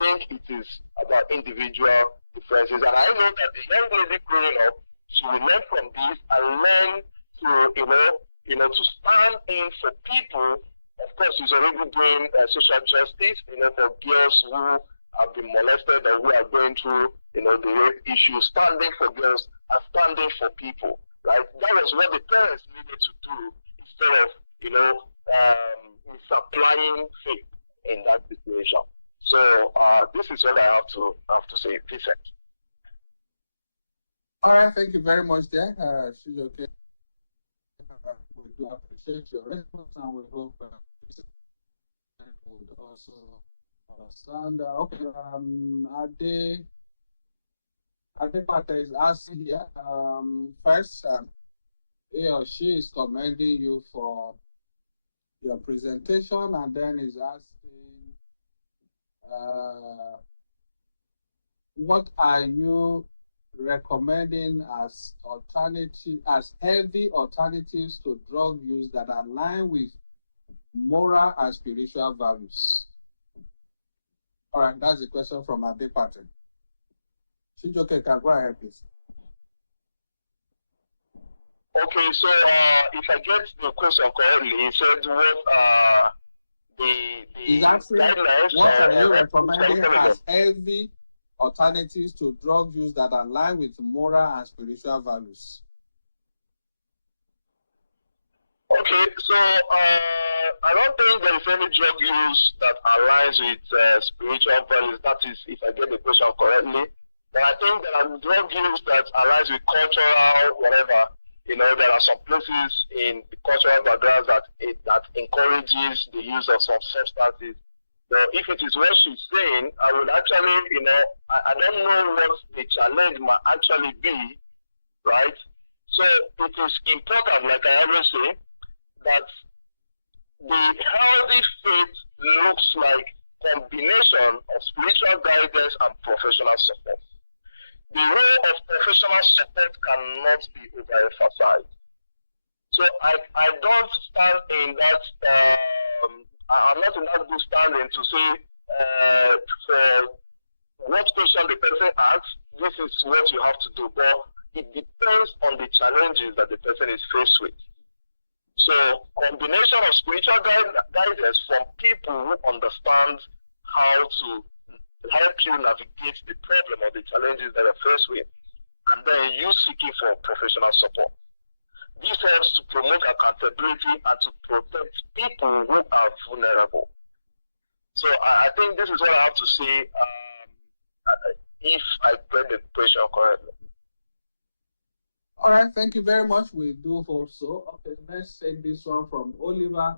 think it is about individual differences. And I know that the young lady growing up, she will learn from this and learn to, to stand in for people. Of course, she's already doing social justice, for girls who have been molested or who are going through, the rape issue, standing for girls and standing for people, right? That was what the parents needed to do instead of, misapplying faith in that situation. So this is what I have to say, Vincent. All right, thank you very much, there, Shijoke. We do appreciate your response, and we hope would also understand. Okay, Adepata is asking here. First, he or she is commending you for your presentation, and then is asking, what are you recommending as healthy alternatives to drug use that align with moral and spiritual values? All right, that's the question from Adepata. Shijoke, can go ahead, please. Okay, so if I get the question correctly, he said what the guidelines what are you recommending as healthy alternatives to drug use that align with moral and spiritual values? Okay, so I don't think there is any drug use that aligns with spiritual values. That is, if I get the question correctly. But I think there are drug use that aligns with cultural whatever. There are some places in the cultural backgrounds that encourages the use of some substances. So if it is what she's saying, I would actually, I don't know what the challenge might actually be, right? So it is important, like I always say, that the healthy faith looks like combination of spiritual guidance and professional support. The role of professional support cannot be overemphasized. So I don't stand in that I'm not in that good standing to say for what question the person asks, this is what you have to do. But it depends on the challenges that the person is faced with. So, combination of spiritual guidance from people who understand how to help you navigate the problem or the challenges that you're faced with, and then you seeking for professional support. This helps to promote accountability and to protect people who are vulnerable. So I think this is what I have to say if I get the question correctly. All right, thank you very much. We do hope so. Okay, let's take this one from Oliver.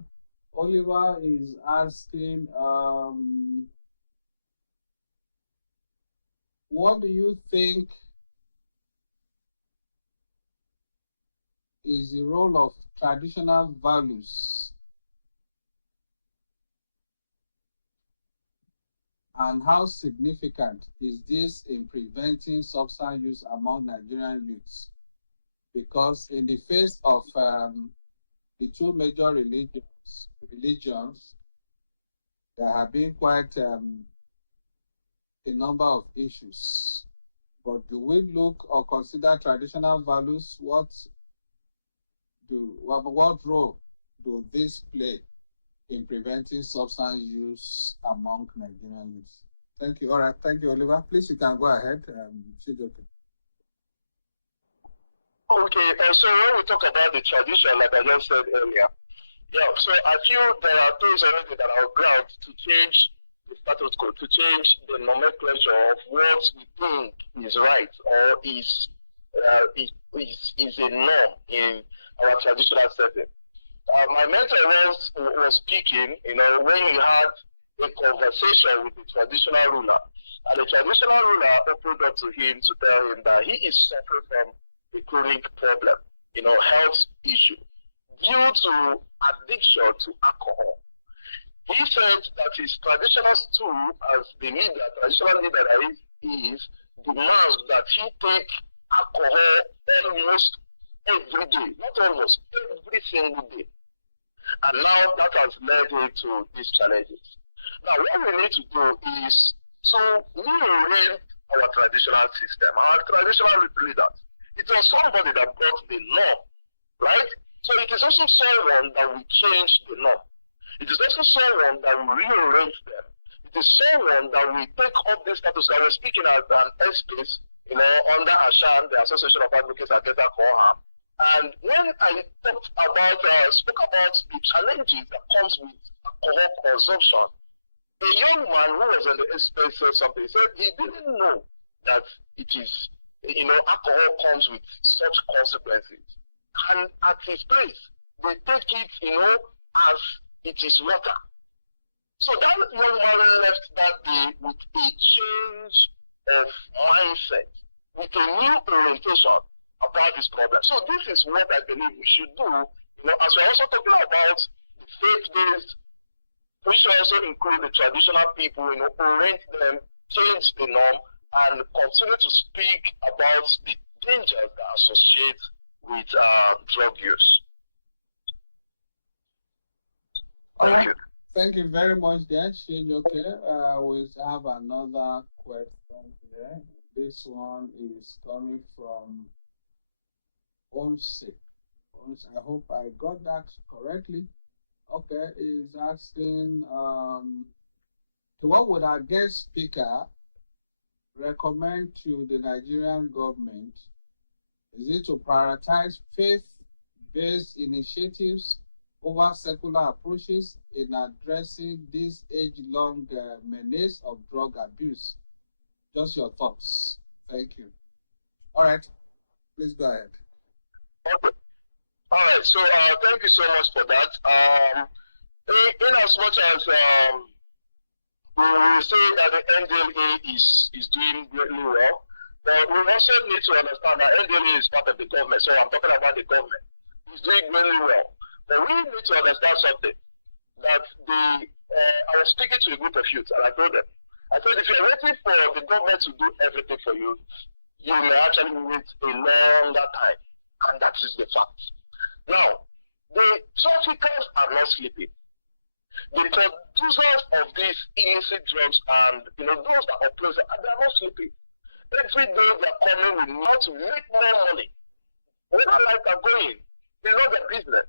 Oliver is asking, what do you think is the role of traditional values, and how significant is this in preventing substance use among Nigerian youths? Because in the face of the two major religions, there have been quite a number of issues. But do we look or consider traditional values? What role do these play in preventing substance use among Nigerian youth? Thank you. All right. Thank you, Oliver. Please, you can go ahead. Okay, so when we talk about the tradition, like I just said earlier, yeah, so I feel there are things already that are ground to change the status quo, to change the nomenclature of what we think is right or is a norm in our traditional setting. My mentor was speaking, when he had a conversation with the traditional ruler, and the traditional ruler opened up to him to tell him that he is suffering from a chronic problem, health issue, due to addiction to alcohol. He said that his traditional stool, as the traditional leader that he is, demands that he take alcohol almost every day, not almost, every single day. And now that has led him to these challenges. Now, what we need to do is to rearrange our traditional system, our traditional leaders. It was somebody that brought the norm, right? So it is also someone that will change the norm. It is also someone that will rearrange them. It is someone that will take up this status. I was speaking at an airspace, under ASHAN, the Association of Advocates Against Alcohol. And when I spoke about the challenges that comes with alcohol consumption, a young man who was in the airspace said something. He said he didn't know that it is, alcohol comes with such consequences. And at his place, they take it, as it is water. So that young man left that day with a change of mindset, with a new orientation about this problem. So this is what I believe we should do, as we're also talking about the faith-based, we should also include the traditional people, orient them, change the norm, and continue to speak about the dangers that associate with drug use. Thank you. Thank you very much, Dan. Okay, we have another question here. This one is coming from Onse. I hope I got that correctly. Okay, is asking, what would our guest speaker recommend to the Nigerian government? Is it to prioritize faith-based initiatives over secular approaches in addressing this age-long menace of drug abuse? Just your thoughts. Thank you. All right, please go ahead. Okay. All right, so thank you so much for that. In as much as we will say that the NDLA is doing greatly well, but we also need to understand that NDLA is part of the government, so I'm talking about the government. It's doing really well. But we need to understand something, that I was speaking to a group of youth, and I told them, I said, if you're waiting for the government to do everything for you, you may actually wait a longer time, and that is the fact. Now, the traffickers are not sleeping. The producers of these illicit drugs and those that oppose it, they are not sleeping. Every day they are coming with more to make more money. Whether like are going, they know the business.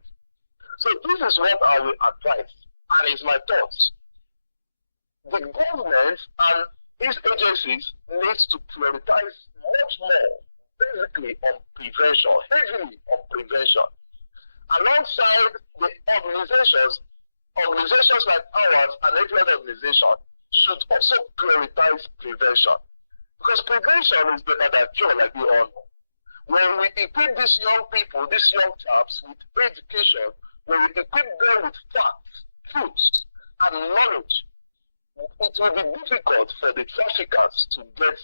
So this is what I will advise, and it's my thoughts. The government and these agencies need to prioritize much more, basically on prevention, heavily on prevention. Alongside the organizations like ours and every other organization should also prioritize prevention. Because prevention is better than cure, like we all know. When we equip these young people, these young chaps, with education, when we equip them with facts, truths, and knowledge, it will be difficult for the traffickers to get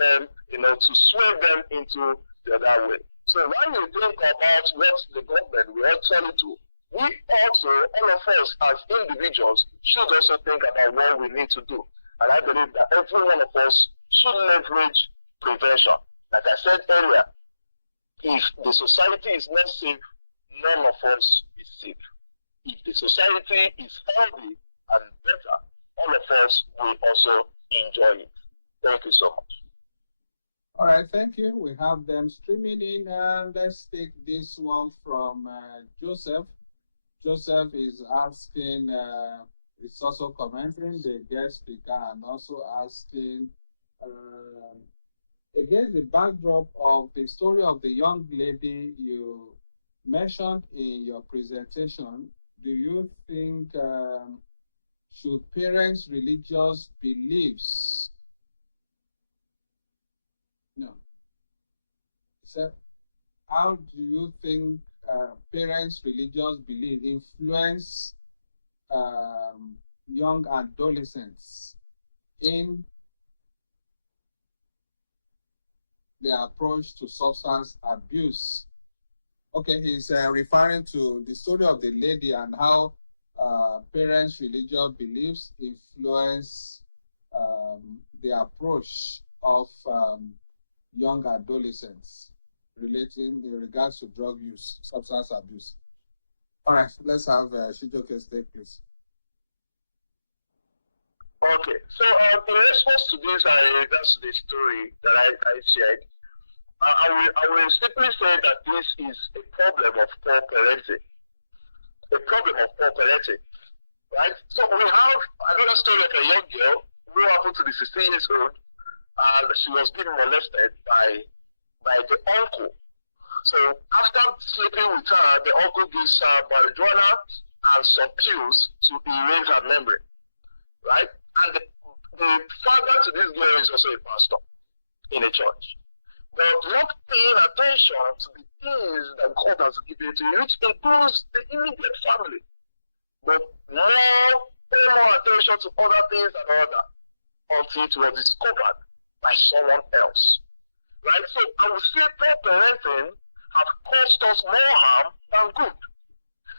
them, to sway them into the other way. So when you think about what the government will actually do, we also, all of us as individuals, should also think about what we need to do. And I believe that every one of us should leverage prevention. Like I said earlier, if the society is not safe, none of us is safe. If the society is healthy and better, all of us will also enjoy it. Thank you so much. All right, thank you. We have them streaming in, and let's take this one from Joseph. Joseph is asking, it's also commenting the guest speaker and also asking, against the backdrop of the story of the young lady you mentioned in your presentation, do you think should parents' religious beliefs So, how do you think parents' religious belief influence young adolescents in their approach to substance abuse? Okay, he's referring to the story of the lady and how parents' religious beliefs influence the approach of young adolescents in regards to drug use, substance abuse. All right, let's have Shijoke take please. Okay, so in response to this, in regards to the story that I shared, I will simply say that this is a problem of poor parenting. A problem of poor parenting, right? So we have another story of a young girl who happened to be 16 years old, and she was being molested by the uncle. So after sleeping with her, the uncle gives her marijuana and some pills to erase her memory, right? And the father to this girl is also a pastor in a church. But not paying attention to the things that God has given to you, which includes the immediate family. But now pay more attention to other things and other until it was discovered by someone else. Right? So I would say poor parenting have caused us more harm than good.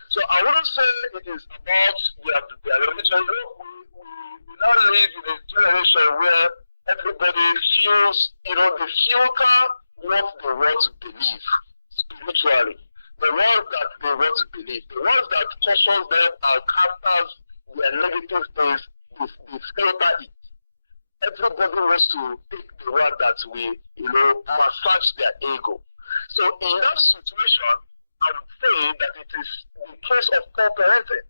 So I wouldn't say it is about their religion. We now live in a generation where everybody feels, they filter what they want to believe spiritually. The ones that they want to believe, the ones that caution them and counters their negative things, they filter it. Everybody wants to pick the one that will, massage their ego. So in that situation, I would say that it is the case of poor parenting.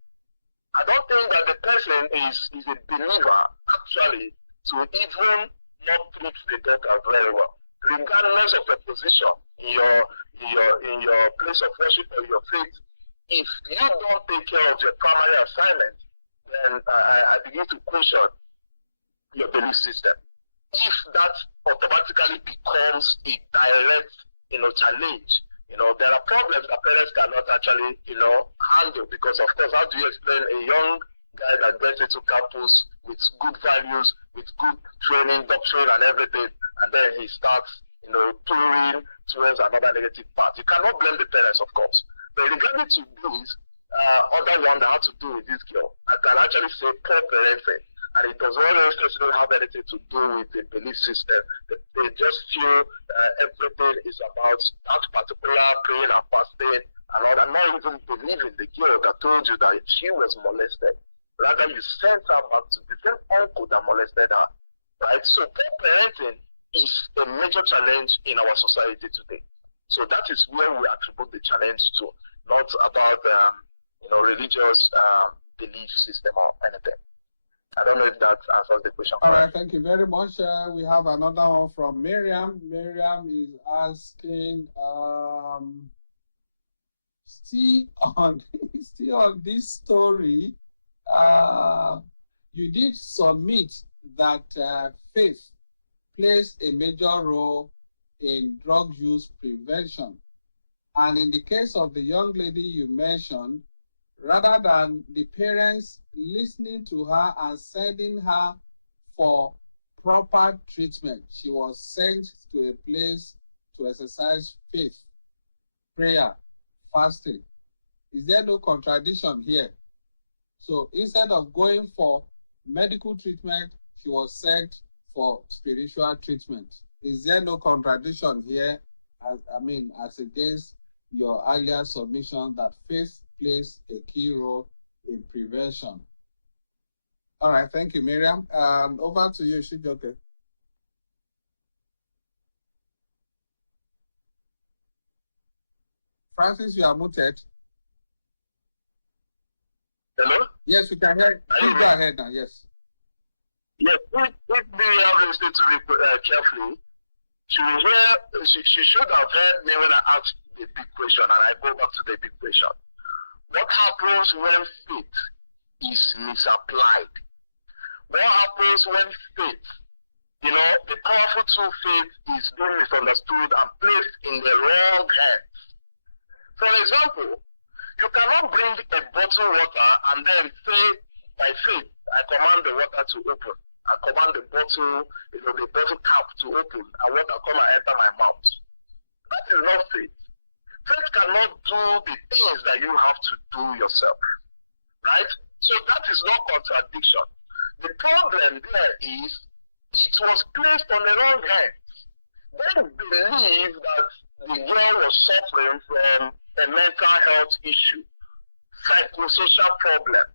I don't think that the person is a believer, actually, to even not treat the daughter very well. Regardless of the position in your place of worship or your faith, if you don't take care of your primary assignment, then I begin to question your belief system. If that automatically becomes a direct, challenge, there are problems that parents cannot actually, handle, because of course, how do you explain a young guy that gets into campus with good values, with good training, doctrine and everything, and then he starts, touring towards another negative path? You cannot blame the parents, of course. But regarding to this, other one that had to do with this girl, I can actually say poor parenting. And it does not necessarily have anything to do with the belief system. They just feel everything is about that particular praying and fasting, and not even believing the girl that told you that she was molested. Rather, you send her back to the same uncle that molested her, right? So co-parenting is a major challenge in our society today. So that is where we attribute the challenge to, not about religious belief system or anything. I don't know if that answers the question. All right, thank you very much. We have another one from Miriam. Miriam is asking, still on this story, you did submit that faith plays a major role in drug use prevention. And in the case of the young lady you mentioned, rather than the parents listening to her and sending her for proper treatment, she was sent to a place to exercise faith, prayer, fasting. Is there no contradiction here? So instead of going for medical treatment, she was sent for spiritual treatment. Is there no contradiction here? As against your earlier submission that faith plays a key role in prevention. All right, thank you, Miriam. Over to you, Shijoke. Francis, you are muted. Hello? Yes, we can hear. Please go ahead now, yes. Yes, if Miriam listened to me carefully, she should have heard me when I asked the big question, and I go back to the big question. What happens when faith is misapplied? What happens when faith, the powerful true faith is being misunderstood and placed in the wrong hands? For example, you cannot bring a bottle of water and then say, by faith, I command the water to open. I command the bottle cap to open, and water come and enter my mouth. That is not faith. Faith cannot do the things that you have to do yourself, right? So that is not contradiction. The problem there is it was placed on the wrong hands. They believe that the girl was suffering from a mental health issue, psychosocial problem.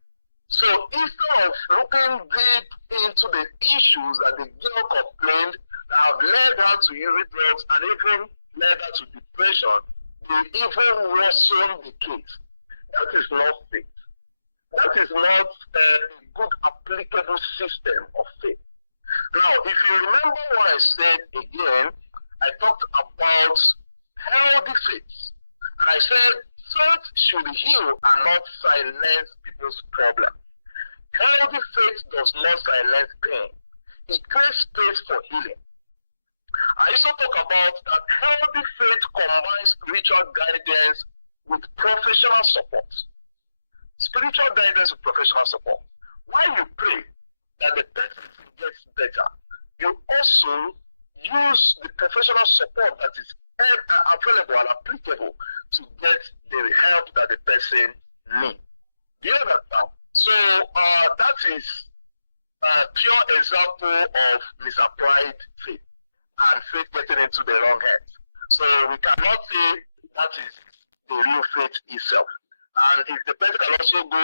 So instead of looking deep into the issues that the girl complained that have led her to using drugs and even led her to depression, they even worsen the case. That is not faith. That is not a good applicable system of faith. Now, if you remember what I said again, I talked about healthy faith. And I said faith should heal and not silence people's problem. Healthy faith does not silence pain. It creates space for healing. I also talk about that healthy faith combines spiritual guidance with professional support. Spiritual guidance with professional support. When you pray that the person gets better, you also use the professional support that is available and applicable to get the help that the person needs. Do you understand? So that is a pure example of misapplied faith and faith getting into the wrong hands. So we cannot say that is the real faith itself. And if the person can also go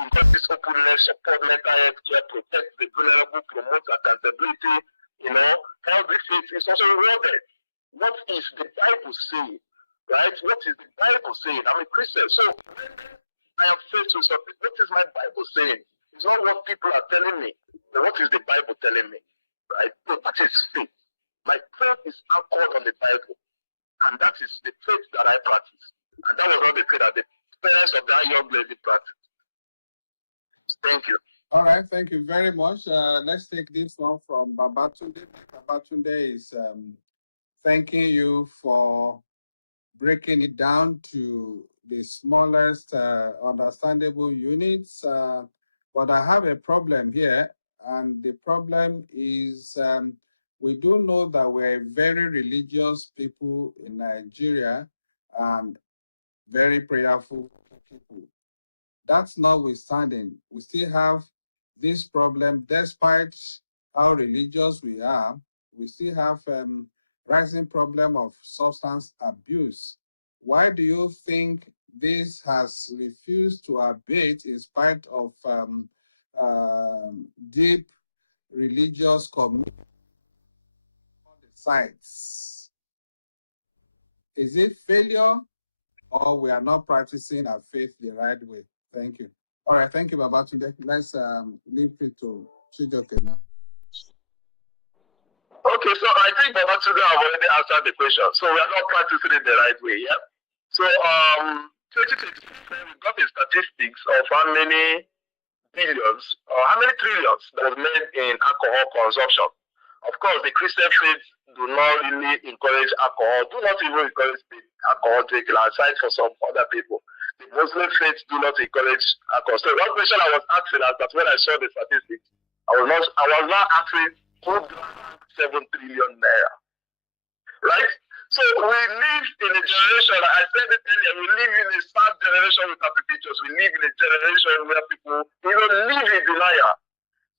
in this openness, support mental health care, protect the vulnerable, promote accountability, healthy faith is also rewarded. What is the Bible saying? Right? What is the Bible saying? I'm a Christian. So when I am faith to something, what is my Bible saying? It's not what people are telling me, but what is the Bible telling me? Right? So that is faith. My faith is anchored on the Bible. And that is the faith that I practice. And that was not the faith that the parents of that young lady practiced. Thank you. All right, thank you very much. Let's take this one from Babatunde. Babatunde is thanking you for breaking it down to the smallest understandable units. But I have a problem here, and the problem is we do know that we're very religious people in Nigeria and very prayerful people. That's notwithstanding, we still have this problem, despite how religious we are, we still have rising problem of substance abuse. Why do you think this has refused to abate in spite of deep religious community on the sides? Is it failure or we are not practicing our faith the right way? Thank you. All right, thank you, Babatunde. Let's leave it to Chijoke now. Okay, so I think Babatunde have already answered the question. So we are not practicing it the right way, yeah? So 2024, we got the statistics of how many billions or how many trillions that was made in alcohol consumption. Of course, the Christian faith do not really encourage alcohol, do not even encourage alcohol drinking aside for some other people. The Muslim faith do not encourage alcohol. So one question I was asking that when I saw the statistics, I was not asking who drank 7 trillion naira. Right? So we live in a generation, I said it earlier, we live in a sad generation without pictures. We live in a generation where people live in denial.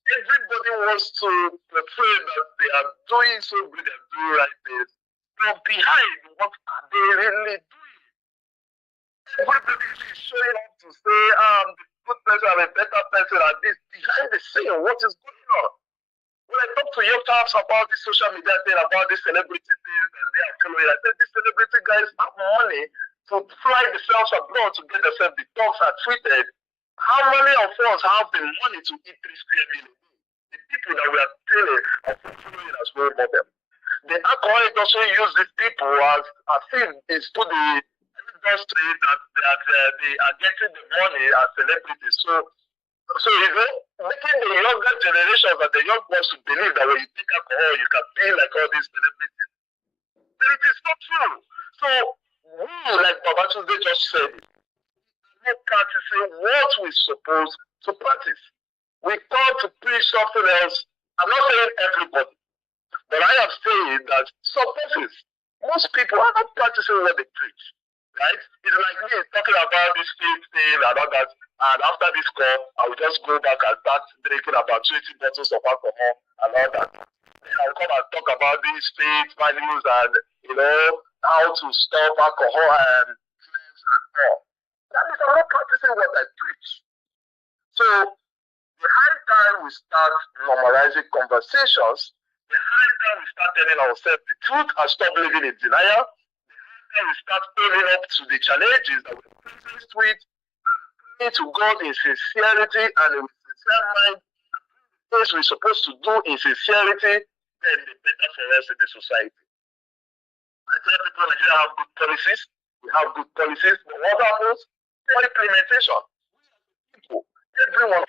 Everybody wants to portray that they are doing so good and doing right things. But behind, what are they really doing? Everybody is showing up to say, the good person, I'm a better person, and this behind the scene, what is going on? When I talk to young taps about this social media thing, about this celebrity things and they are following, I said these celebrity guys have money to fly themselves abroad to get themselves the dogs are treated. How many of us have the money to eat 3 square meals? The people that we are telling are following as role model. The alcohol industry use these people as if it's to the industry that they are getting the money as celebrities. So is it making the younger generations and the young ones to believe that when you take alcohol, you can be like all these celebrities? But it is not true. So we, like Babatunde just said, are not practicing what we're supposed to practice. We come to preach something else. I'm not saying everybody, but I am saying that some persons, most people are not practicing what they preach. Right? It's like me talking about this faith thing and all that. And after this call, I will just go back and start drinking about 20 bottles of alcohol and all that. Then I'll come and talk about these faith values and, how to stop alcohol and drugs and all. That means I'm not practicing what I preach. So, the high time we start normalizing conversations, the high time we start telling ourselves the truth and stop living in denial, we start owning up to the challenges that we're faced with and praying to God in sincerity and with sincere mind, things we're supposed to do in sincerity, then the better for us in the society. I tell people Nigeria have good policies, we have good policies, but what happens? Poor implementation. People, everyone.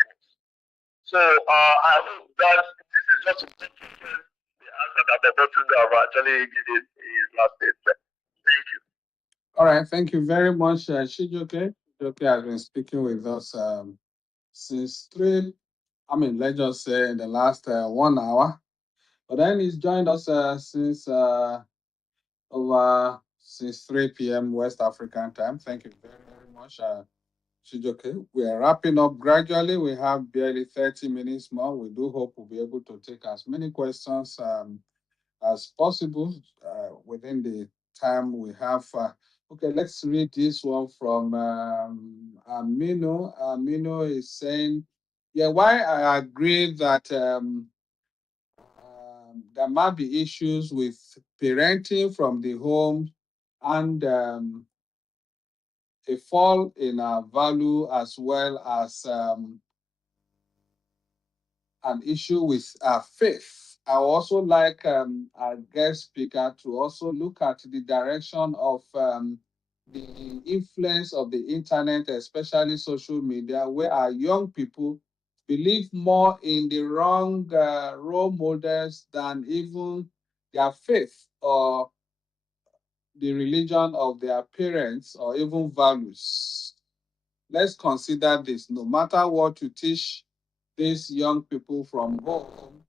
So I hope that this is just the answer that the person have actually given his last statement. Thank you. All right, thank you very much, Chijoke. Chijoke has been speaking with us since let's just say in the last 1 hour. But then he's joined us since 3 p.m. West African time. Thank you very, very much, Chijoke. We are wrapping up gradually. We have barely 30 minutes more. We do hope we'll be able to take as many questions as possible within the time we have. Okay, let's read this one from Amino. Amino is saying, why I agree that there might be issues with parenting from the home and a fall in our value as well as an issue with our faith. I also like our guest speaker to also look at the direction of the influence of the internet, especially social media, where our young people believe more in the wrong role models than even their faith or the religion of their parents or even values. Let's consider this. No matter what you teach these young people from home,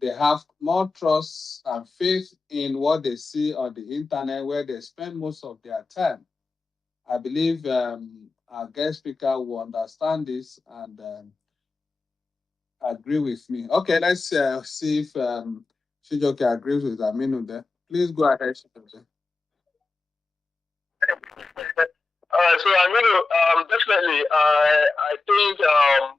they have more trust and faith in what they see on the internet where they spend most of their time. I believe our guest speaker will understand this and agree with me. Okay, let's see if Chijoke agrees with Aminu there. Please go ahead, Chijoke. so I'm going to definitely. I think I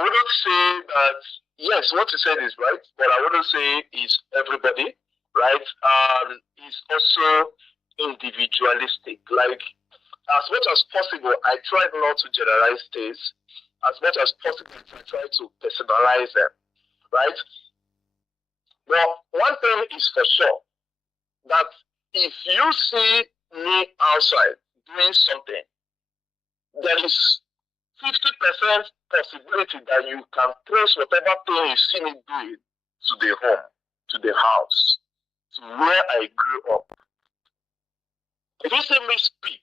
wouldn't say that. Yes, what you said is right, but I wouldn't say it's everybody, right? It's also individualistic. Like as much as possible, I try not to generalize things. As much as possible, I try to personalize them, right? Well, one thing is for sure that if you see me outside doing something, there is 50% possibility that you can trace whatever thing you see me doing to the home, to the house, to where I grew up. If you see me speak,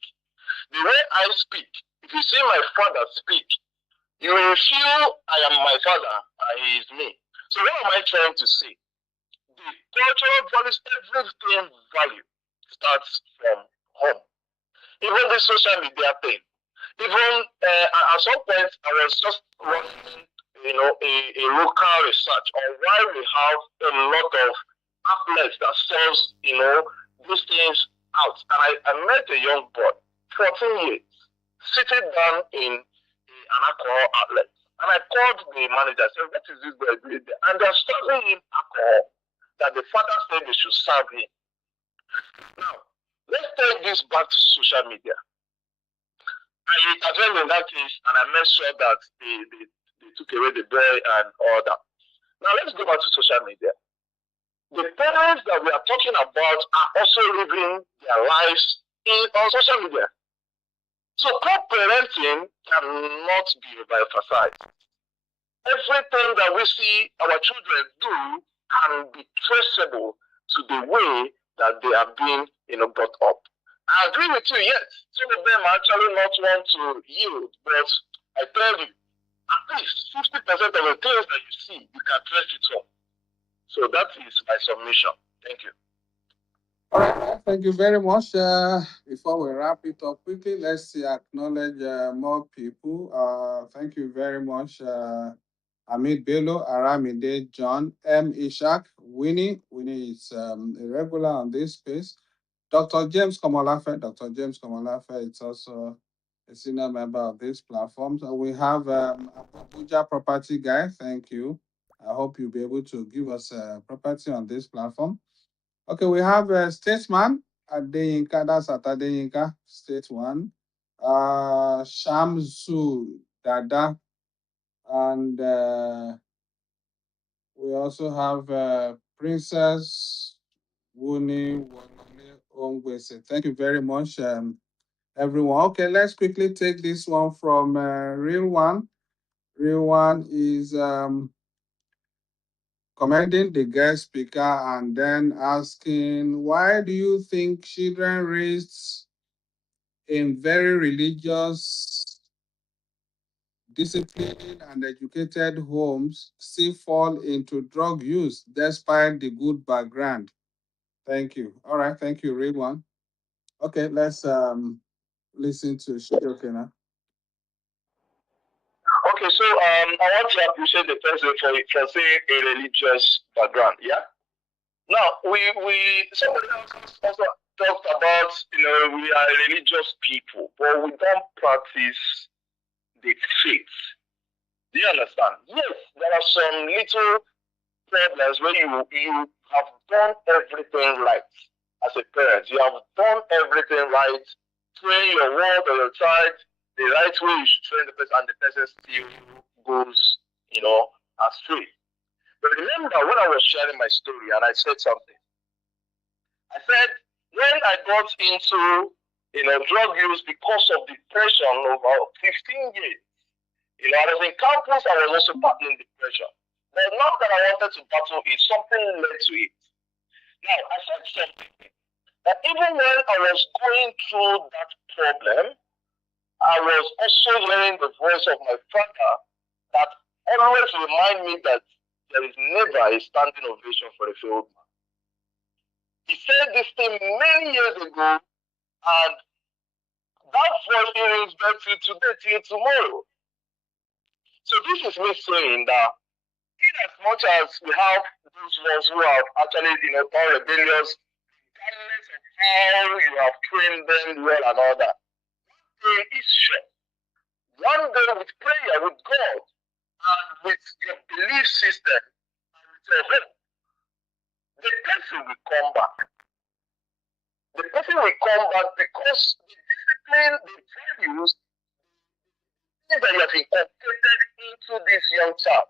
the way I speak, if you see my father speak, you will feel I am my father and he is me. So what am I trying to say? The cultural values, everything value starts from home. Even the social media thing. Even at some point, I was just running, a local research on why we have a lot of outlets that sells, these things out. And I met a young boy, 14 years, sitting down in an alcohol outlet. And I called the manager, I said, what is this boy doing there? And they're serving him alcohol that the father said they should serve him. Now, let's take this back to social media. I intervened in that case and I made sure that they took away the boy and all that. Now let's go back to social media. The parents that we are talking about are also living their lives on social media. So co-parenting cannot be overemphasized. Everything that we see our children do can be traceable to the way that they are being brought up. I agree with you, yes. Some of them are actually not want to yield, but I tell you, at least 50% of the things that you see, you can trace it on. So that is my submission. Thank you. All right, thank you very much. Before we wrap it up quickly, let's acknowledge more people. Thank you very much. Amit Bello, Aramide, John, M. Ishak, Winnie. Winnie is a regular on this space. Dr. James Komolafe. Dr. James Komolafe is also a senior member of this platform. So we have Abuja Property Guy. Thank you. I hope you'll be able to give us property on this platform. Okay, we have Statesman Adeyinka. That's at Adeyinka, State One. Shamsu Dada. And we also have Princess Wuni Ongwese. Thank you very much, everyone. Okay, let's quickly take this one from Real One. Real One is commending the guest speaker and then asking, why do you think children raised in very religious, disciplined, and educated homes still fall into drug use despite the good background? Thank you. All right, thank you, Real One. Okay, let's listen to Shijoke now. Okay, so I want to appreciate the person for saying a religious background. Yeah. Now somebody else also talked about we are religious people, but we don't practice the faith. Do you understand? Yes, there are some little problems where you have done everything right as a parent. You have done everything right, train your word or your child the right way you should train the person, and the person still goes, astray. But remember when I was sharing my story and I said something. I said when I got into drug use because of depression over 15 years, I was in campus, I was also battling depression. But now that I wanted to battle it, something led to it. Now I said something that even when I was going through that problem, I was also hearing the voice of my father that always remind me that there is never a standing ovation for a failed man. He said this thing many years ago, and that voice rings back to today, till tomorrow. So this is me saying that in as much as we have those ones who are actually, done rebellious, regardless of how you have trained them well and all that. One thing is sure. One day with prayer, with God, and with your belief system, and with your hope, the person will come back. The person will come back because the discipline, the values, things that you have inculcated into this young child,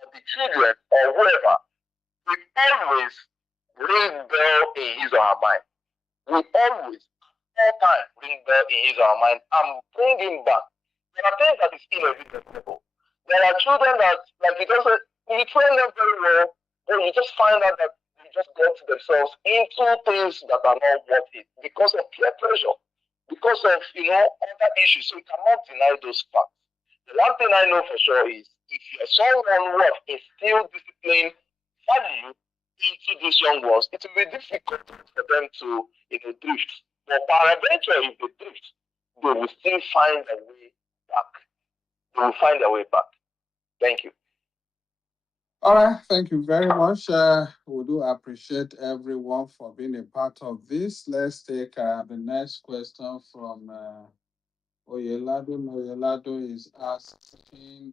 or the children, or whoever, will always ring bell in his or her mind. Will always, all time, ring bell in his or her mind and bring him back. There are things that is inevitable. There are children that, like you just said, you train them very well, but you just find out that they just got themselves into things that are not worth it because of peer pressure, because of other issues. So you cannot deny those facts. The one thing I know for sure is if you're someone who has instilled discipline, value into these young ones, it will be difficult for them to drift. But peradventure, if they drift, they will still find a way back. They will find their way back. Thank you. All right, thank you very much. We do appreciate everyone for being a part of this. Let's take the next question from Oyelado. Oyelado is asking,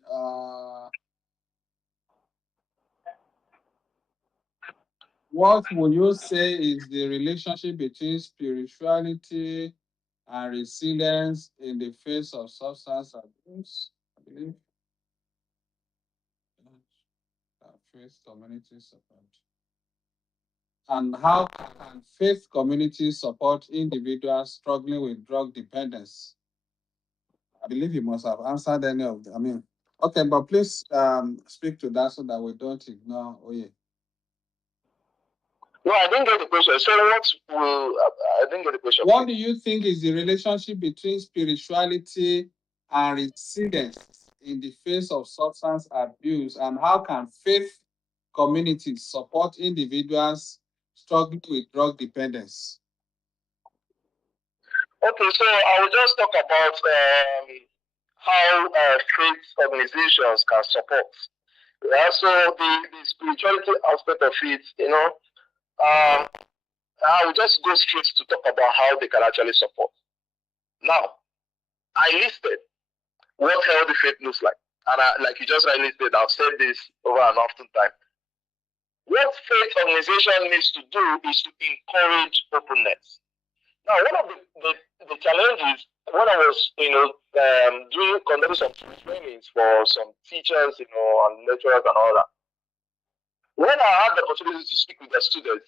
what would you say is the relationship between spirituality and resilience in the face of substance abuse? I believe. Faith community support. And how can faith communities support individuals struggling with drug dependence? I believe you must have answered any of them. Okay, but please speak to that so that we don't ignore Oye. No, I didn't get the question. So I didn't get the question. What do you think is the relationship between spirituality and resilience in the face of substance abuse, and how can faith communities support individuals struggling with drug dependence? Okay, so I will just talk about how faith organizations can support. Yeah, so the spirituality aspect of it, I will just go straight to talk about how they can actually support. Now, I listed what healthy faith looks like. And like you just rightly said, I've said this over and often time. What faith organization needs to do is to encourage openness. Now, one of the challenges when I was, conducting some trainings for some teachers, and lecturers and all that, when I had the opportunity to speak with the students,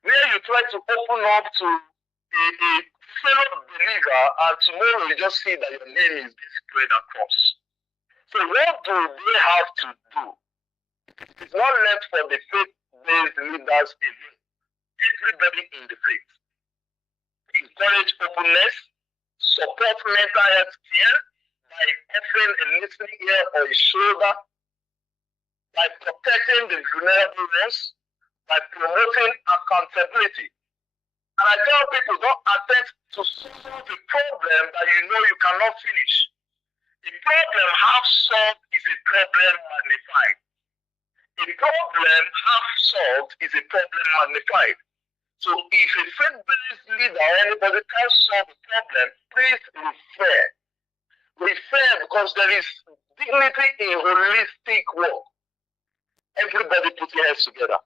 where you try to open up to a fellow believer, and tomorrow you just see that your name is being spread across. So what do they have to do? It's not left for the faith-based leaders alone. Everybody in the faith. Encourage openness, support mental health care by offering a listening ear or a shoulder, by protecting the vulnerable ones, by promoting accountability. And I tell people, don't attempt to solve a problem that you know you cannot finish. A problem half solved is a problem magnified. A problem half solved is a problem magnified. So if a faith-based leader or anybody can't solve a problem, please refer. Refer, because there is dignity in holistic work. Everybody put their heads together.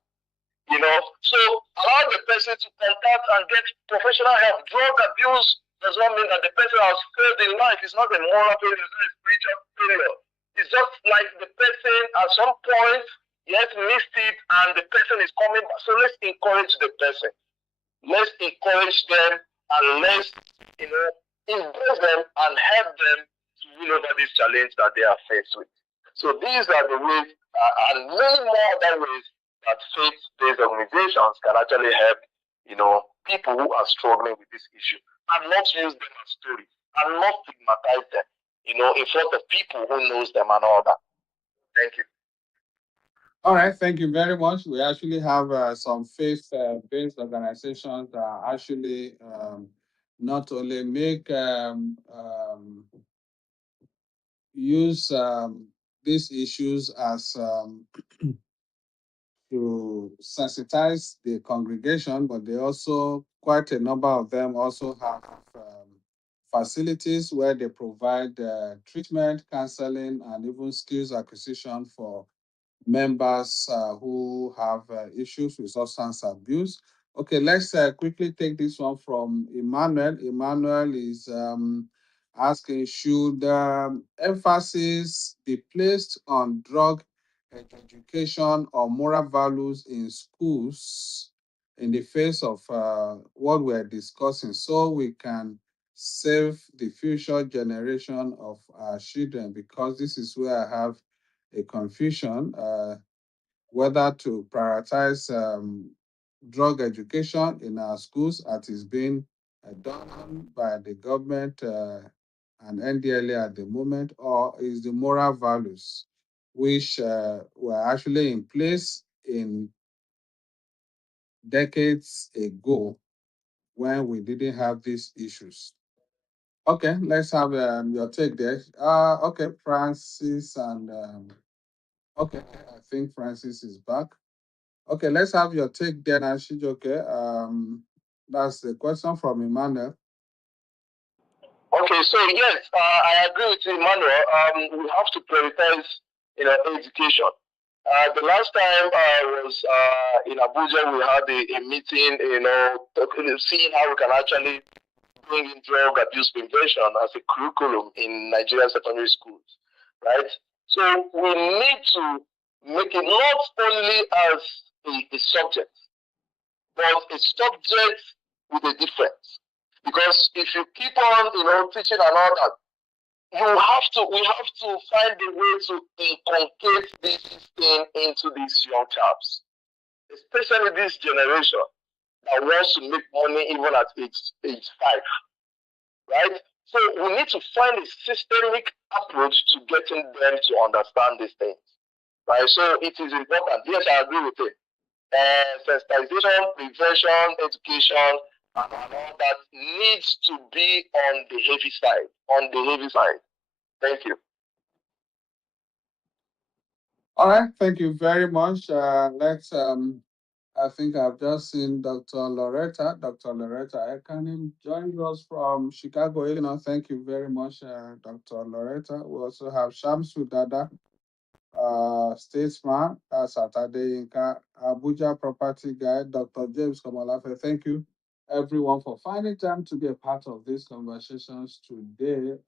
So allow the person to contact and get professional help. Drug abuse does not mean that the person has failed in life. It's not a moral failure, it's not a spiritual failure. It's just like the person at some point, yes, missed it, and the person is coming back. So let's encourage the person. Let's encourage them, and let's, embrace them and help them to win over this challenge that they are faced with. So these are the ways, and many more other ways that faith-based organizations can actually help, people who are struggling with this issue, and not use them as stories. and not stigmatize them, in front of people who knows them and all that. Thank you. All right, thank you very much. We actually have some faith-based organizations that actually not only make use these issues as to sensitize the congregation, but they also, quite a number of them also have facilities where they provide treatment, counseling, and even skills acquisition for members who have issues with substance abuse. Okay, let's quickly take this one from Emmanuel. Emmanuel is asking, should emphasis be placed on drug education or moral values in schools in the face of what we're discussing, so we can save the future generation of our children? Because this is where I have a confusion whether to prioritize drug education in our schools as is being done by the government and NDLA at the moment, or is the moral values which were actually in place in decades ago when we didn't have these issues. Okay, let's have your take there. Okay, Francis and okay, I think Francis is back. Okay, let's have your take there, Shijoke. That's the question from Emmanuel. Okay, so yes, I agree with you, Emmanuel. We have to prioritize, education. The last time I was in Abuja, we had a meeting, seeing how we can actually bring in drug abuse prevention as a curriculum in Nigerian secondary schools, right? So we need to make it not only as a subject, but a subject with a difference. Because if you keep on, teaching and all that, we have to find a way to inculcate this thing into these young chaps, especially this generation that wants to make money even at age 5, right? So we need to find a systemic approach to getting them to understand these things, right? So it is important. Yes, I agree with it. Sensitization, prevention, education, and all that needs to be on the heavy side. Thank you. All right, thank you very much. Let's I think I've just seen Dr. Loretta. Dr. Loretta Ekanim joined us from Chicago, Illinois. Thank you very much, Dr. Loretta. We also have Shamsu Dada, statesman, Saturday Inka, Abuja property guy, Dr. James Komalafe. Thank you, everyone, for finding time to be a part of these conversations today.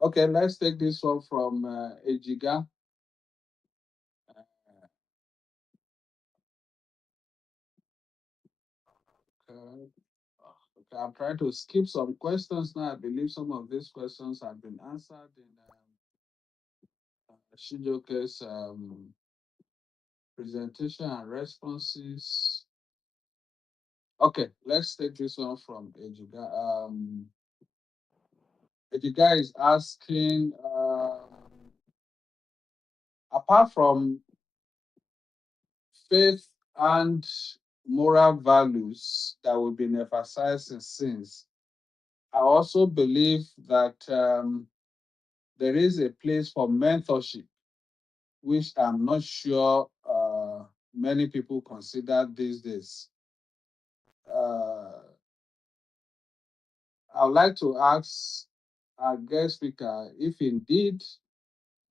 Okay, let's take this one from Ejiga. Okay, I'm trying to skip some questions now. I believe some of these questions have been answered in Shijoke's presentation and responses. Okay, let's take this one from Ejiga. Ejiga is asking, apart from faith and moral values that we've been emphasizing since, I also believe that there is a place for mentorship, which I'm not sure many people consider these days. I would like to ask our guest speaker if indeed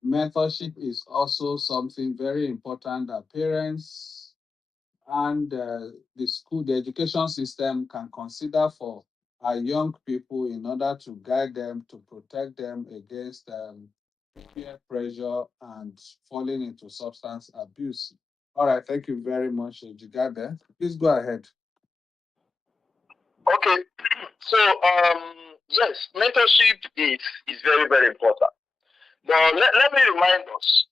mentorship is also something very important that parents and the education system can consider for our young people in order to guide them, to protect them against peer pressure and falling into substance abuse. All right, thank you very much, Jigade. Please go ahead. Okay, so yes, mentorship is very, very important. But let me remind us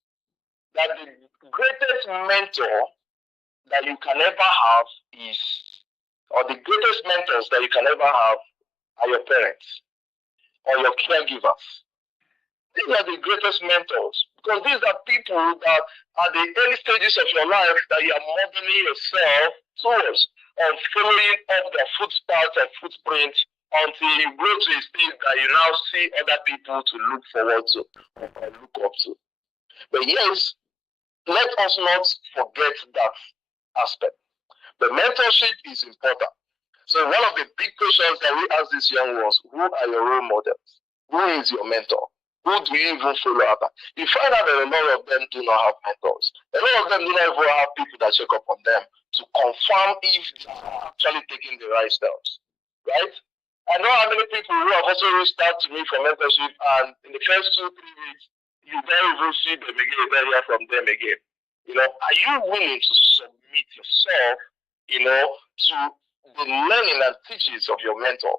that the greatest mentor that you can ever have or the greatest mentors that you can ever have are your parents or your caregivers. These are the greatest mentors, because these are people that at the early stages of your life that you are modeling yourself towards, and following up their footsteps and footprints until you grow to a stage that you now see other people to look forward to or look up to. But yes, let us not forget that aspect. The mentorship is important. So one of the big questions that we asked these young ones, who are your role models? Who is your mentor? Who do you even follow up? You find out that a lot of them do not have mentors. A lot of them do not even have people that check up on them to confirm if they are actually taking the right steps, right? I know how many people who have also reached out to me for mentorship, and in the first 2-3 weeks, you don't even see them again, you don't hear from them again. Are you willing to submit yourself, to the learning and teachings of your mentor?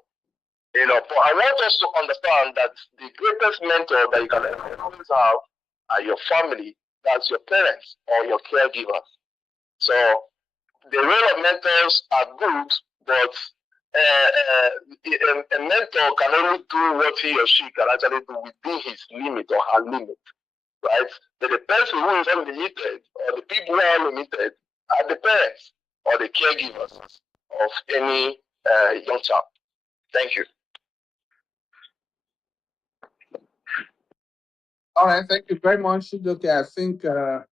But I want us to understand that the greatest mentor that you can always have are your family, that's your parents or your caregivers. So the role of mentors are good, but a mentor can only do what he or she can actually do within his limit or her limit, right? But the person who is unlimited, or the people who are unlimited, are the parents or the caregivers of any young child. Thank you. All right, thank you very much, Chijoke. I think I'd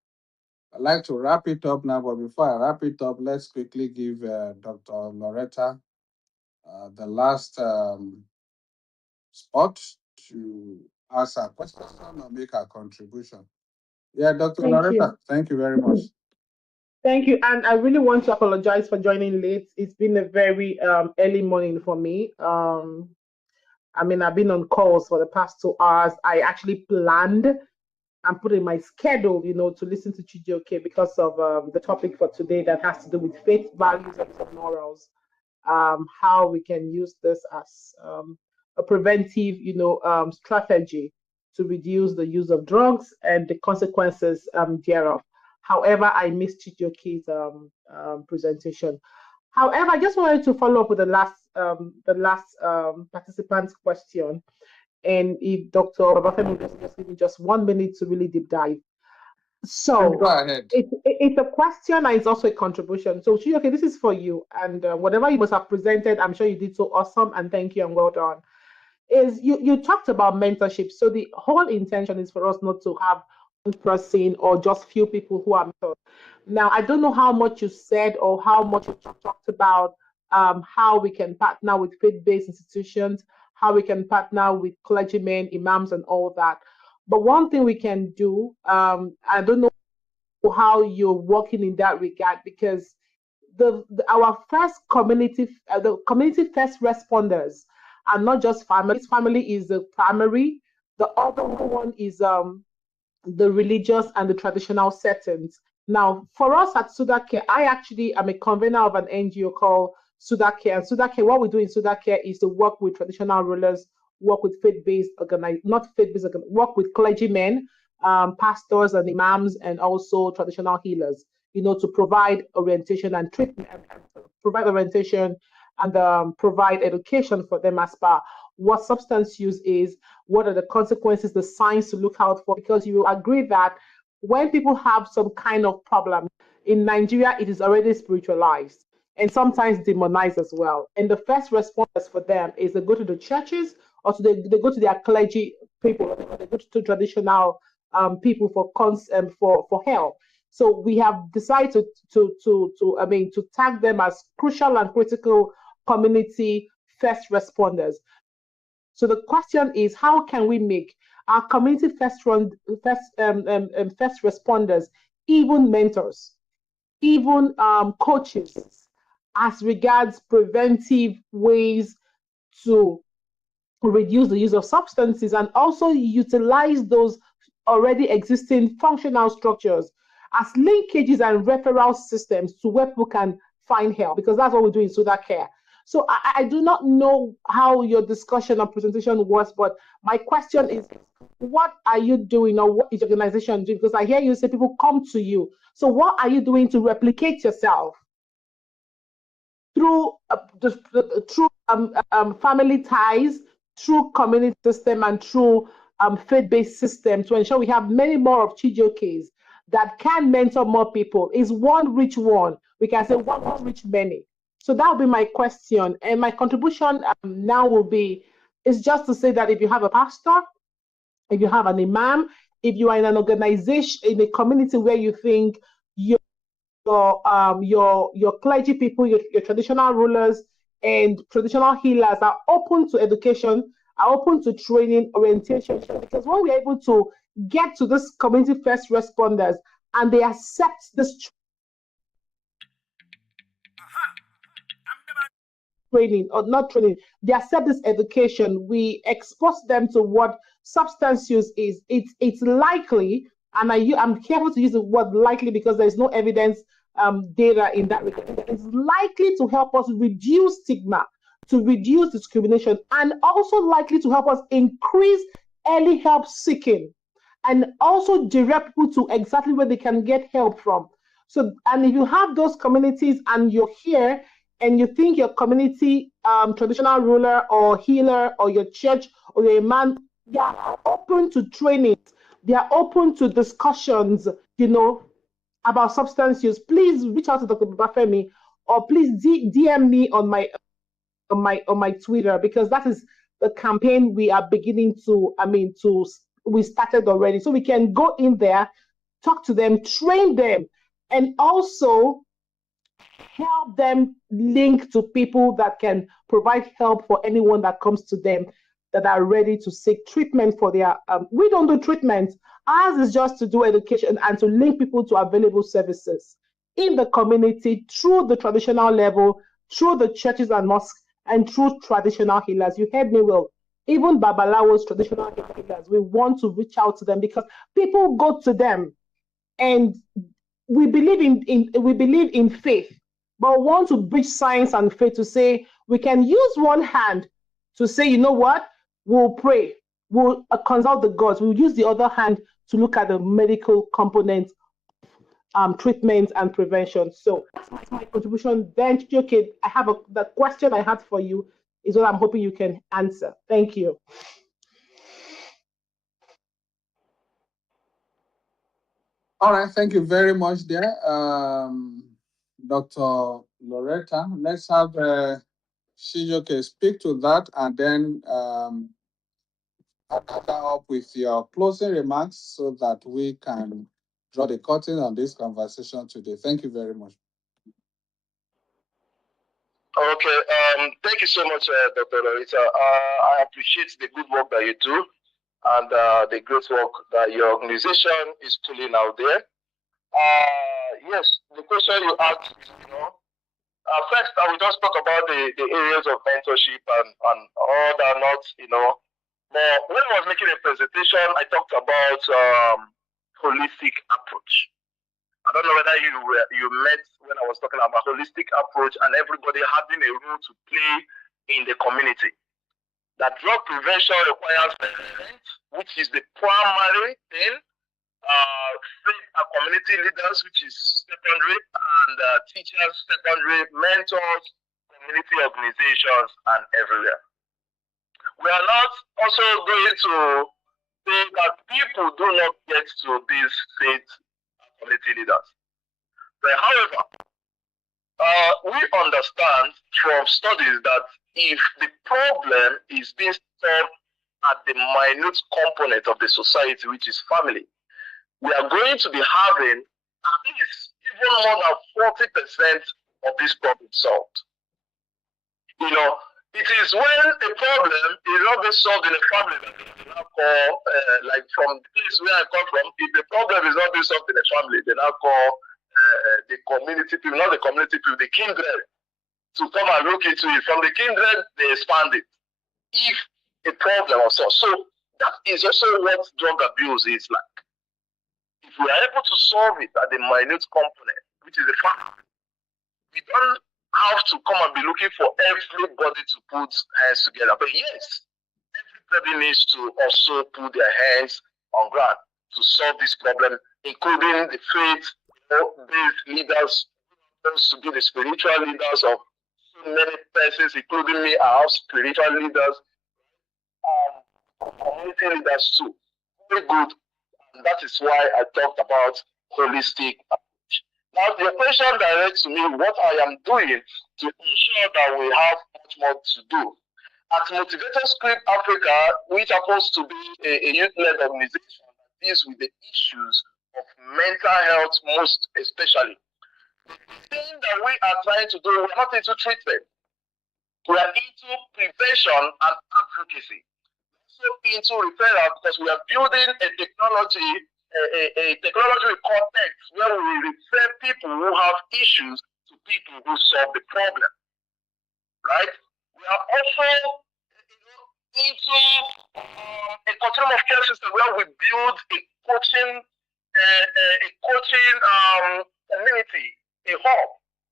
like to wrap it up now, but before I wrap it up, let's quickly give Dr. Loretta the last spot to ask a question or make a contribution. Yeah, Dr. Thank Loretta, you. thank you very much. Thank you. And I really want to apologize for joining late. It's been a very early morning for me. I've been on calls for the past 2 hours. I actually planned and put in my schedule, to listen to Chijoke because of the topic for today that has to do with faith, values, and morals. How we can use this as a preventive, strategy to reduce the use of drugs and the consequences thereof. However, I missed Chijoke's presentation. However, I just wanted to follow up with the last participant's question, and if Dr. Babafemi will just give me just 1 minute to really deep dive. So go ahead. It's a question and it's also a contribution. So Chijoke, this is for you, and whatever you must have presented, I'm sure you did so awesome, and thank you and well done. Is you talked about mentorship. So the whole intention is for us not to have one person or just few people who are mentored. Now, I don't know how much you said or how much you talked about how we can partner with faith-based institutions, how we can partner with clergymen, imams, and all that. But one thing we can do, I don't know how you're working in that regard, because our first community, the community first responders are not just families. Family is the primary. The other one is the religious and the traditional settings. Now, for us at Sudacare, I actually am a convener of an NGO called Sudacare. And Sudacare, what we do in Sudacare is to work with traditional rulers, work with faith-based work with clergymen, pastors and imams, and also traditional healers, to provide orientation and treatment, provide orientation and provide education for them as per what substance use is, what are the consequences, the signs to look out for, because you will agree that when people have some kind of problem, in Nigeria, it is already spiritualized and sometimes demonized as well. And the first response for them is they go to the churches, or they go to their clergy people, or they go to traditional people for help. So we have decided to tag them as crucial and critical community first responders. So the question is, how can we make our community first responders even mentors, even coaches, as regards preventive ways to reduce the use of substances, and also utilize those already existing functional structures as linkages and referral systems to where people can find help, because that's what we do in Sudacare. So I do not know how your discussion or presentation was, but my question is, what are you doing, or what is your organization doing? Because I hear you say people come to you. So what are you doing to replicate yourself? through family ties, through community system, and through faith-based system to ensure we have many more of Chijokes that can mentor more people. Is one rich one? We can say one will reach many. So that will be my question. And my contribution now will be, is just to say that if you have a pastor, if you have an imam, if you are in an organization, in a community where you think your clergy people, your traditional rulers and traditional healers are open to education, are open to training, orientation, because when we're able to get to this community first responders and they accept this training, or not training, they accept this education, we expose them to what substance use is. It's likely, and I'm careful to use the word likely because there's no evidence data in that regard. It's likely to help us reduce stigma, to reduce discrimination, and also likely to help us increase early help seeking, and also direct people to exactly where they can get help from. So, and if you have those communities and you're here and you think your community traditional ruler or healer or your church or your imam, they are open to training, they are open to discussions, about substance use, please reach out to Dr. Babafemi, or please DM me on my Twitter, because that is the campaign we are beginning to, we started already. So we can go in there, talk to them, train them, and also help them link to people that can provide help for anyone that comes to them that are ready to seek treatment for their, we don't do treatment. Ours is just to do education and to link people to available services in the community through the traditional level, through the churches and mosques, and through traditional healers. You heard me well. Even Babalawo's traditional healers, we want to reach out to them because people go to them, and we believe in faith, but we want to bridge science and faith to say we can use one hand to say, you know what, we'll pray, we'll consult the gods, we'll use the other hand to look at the medical component, treatment and prevention. So that's my contribution. Then, okay, the question I had for you is what I'm hoping you can answer. Thank you. All right, thank you very much there, Dr. Loretta. Let's have Chijioke speak to that, and then I'll come up with your closing remarks so that we can draw the curtain on this conversation today. Thank you very much. Okay, thank you so much, Dr. Loretta. I appreciate the good work that you do and the great work that your organization is pulling out there. Yes, the question you asked, first I will just talk about the areas of mentorship and all that, not, but when I was making a presentation, I talked about holistic approach. I don't know whether you met when I was talking about holistic approach and everybody having a role to play in the community. That drug prevention requires parents, which is the primary thing, faith and community leaders, which is secondary, and teachers, secondary, mentors, community organizations, and everywhere. We are not also going to say that people do not get to these faith community leaders. But however, we understand from studies that if the problem is being solved at the minute component of the society, which is family, we are going to be having at least even more than 40% of this problem solved. It is when a problem is not being solved in a family that they now call, like from the place where I come from, if the problem is not being solved in a family, they now call the community people, not the community people, the kindred, to come and look into it. From the kindred, they expand it. If a problem or so. So that is also what drug abuse is like. If we are able to solve it at the minute component, which is the family, we don't have to come and be looking for everybody to put hands together. But yes, everybody needs to also put their hands on ground to solve this problem, including the faith-based leaders, to be the spiritual leaders of so many persons, including me, I have spiritual leaders, community leaders too. Very good. And that is why I talked about holistic approach. Now, your question directs to me what I am doing to ensure that we have much more to do. At Motivator Script Africa, which happens to be a youth-led organization that deals with the issues of mental health most especially, the thing that we are trying to do, we're not into treatment. We are into prevention and advocacy. So into referral because we are building a technology, a technology context where we refer people who have issues to people who solve the problem. Right? We are also into a continuum of care system where we build a coaching community, a hub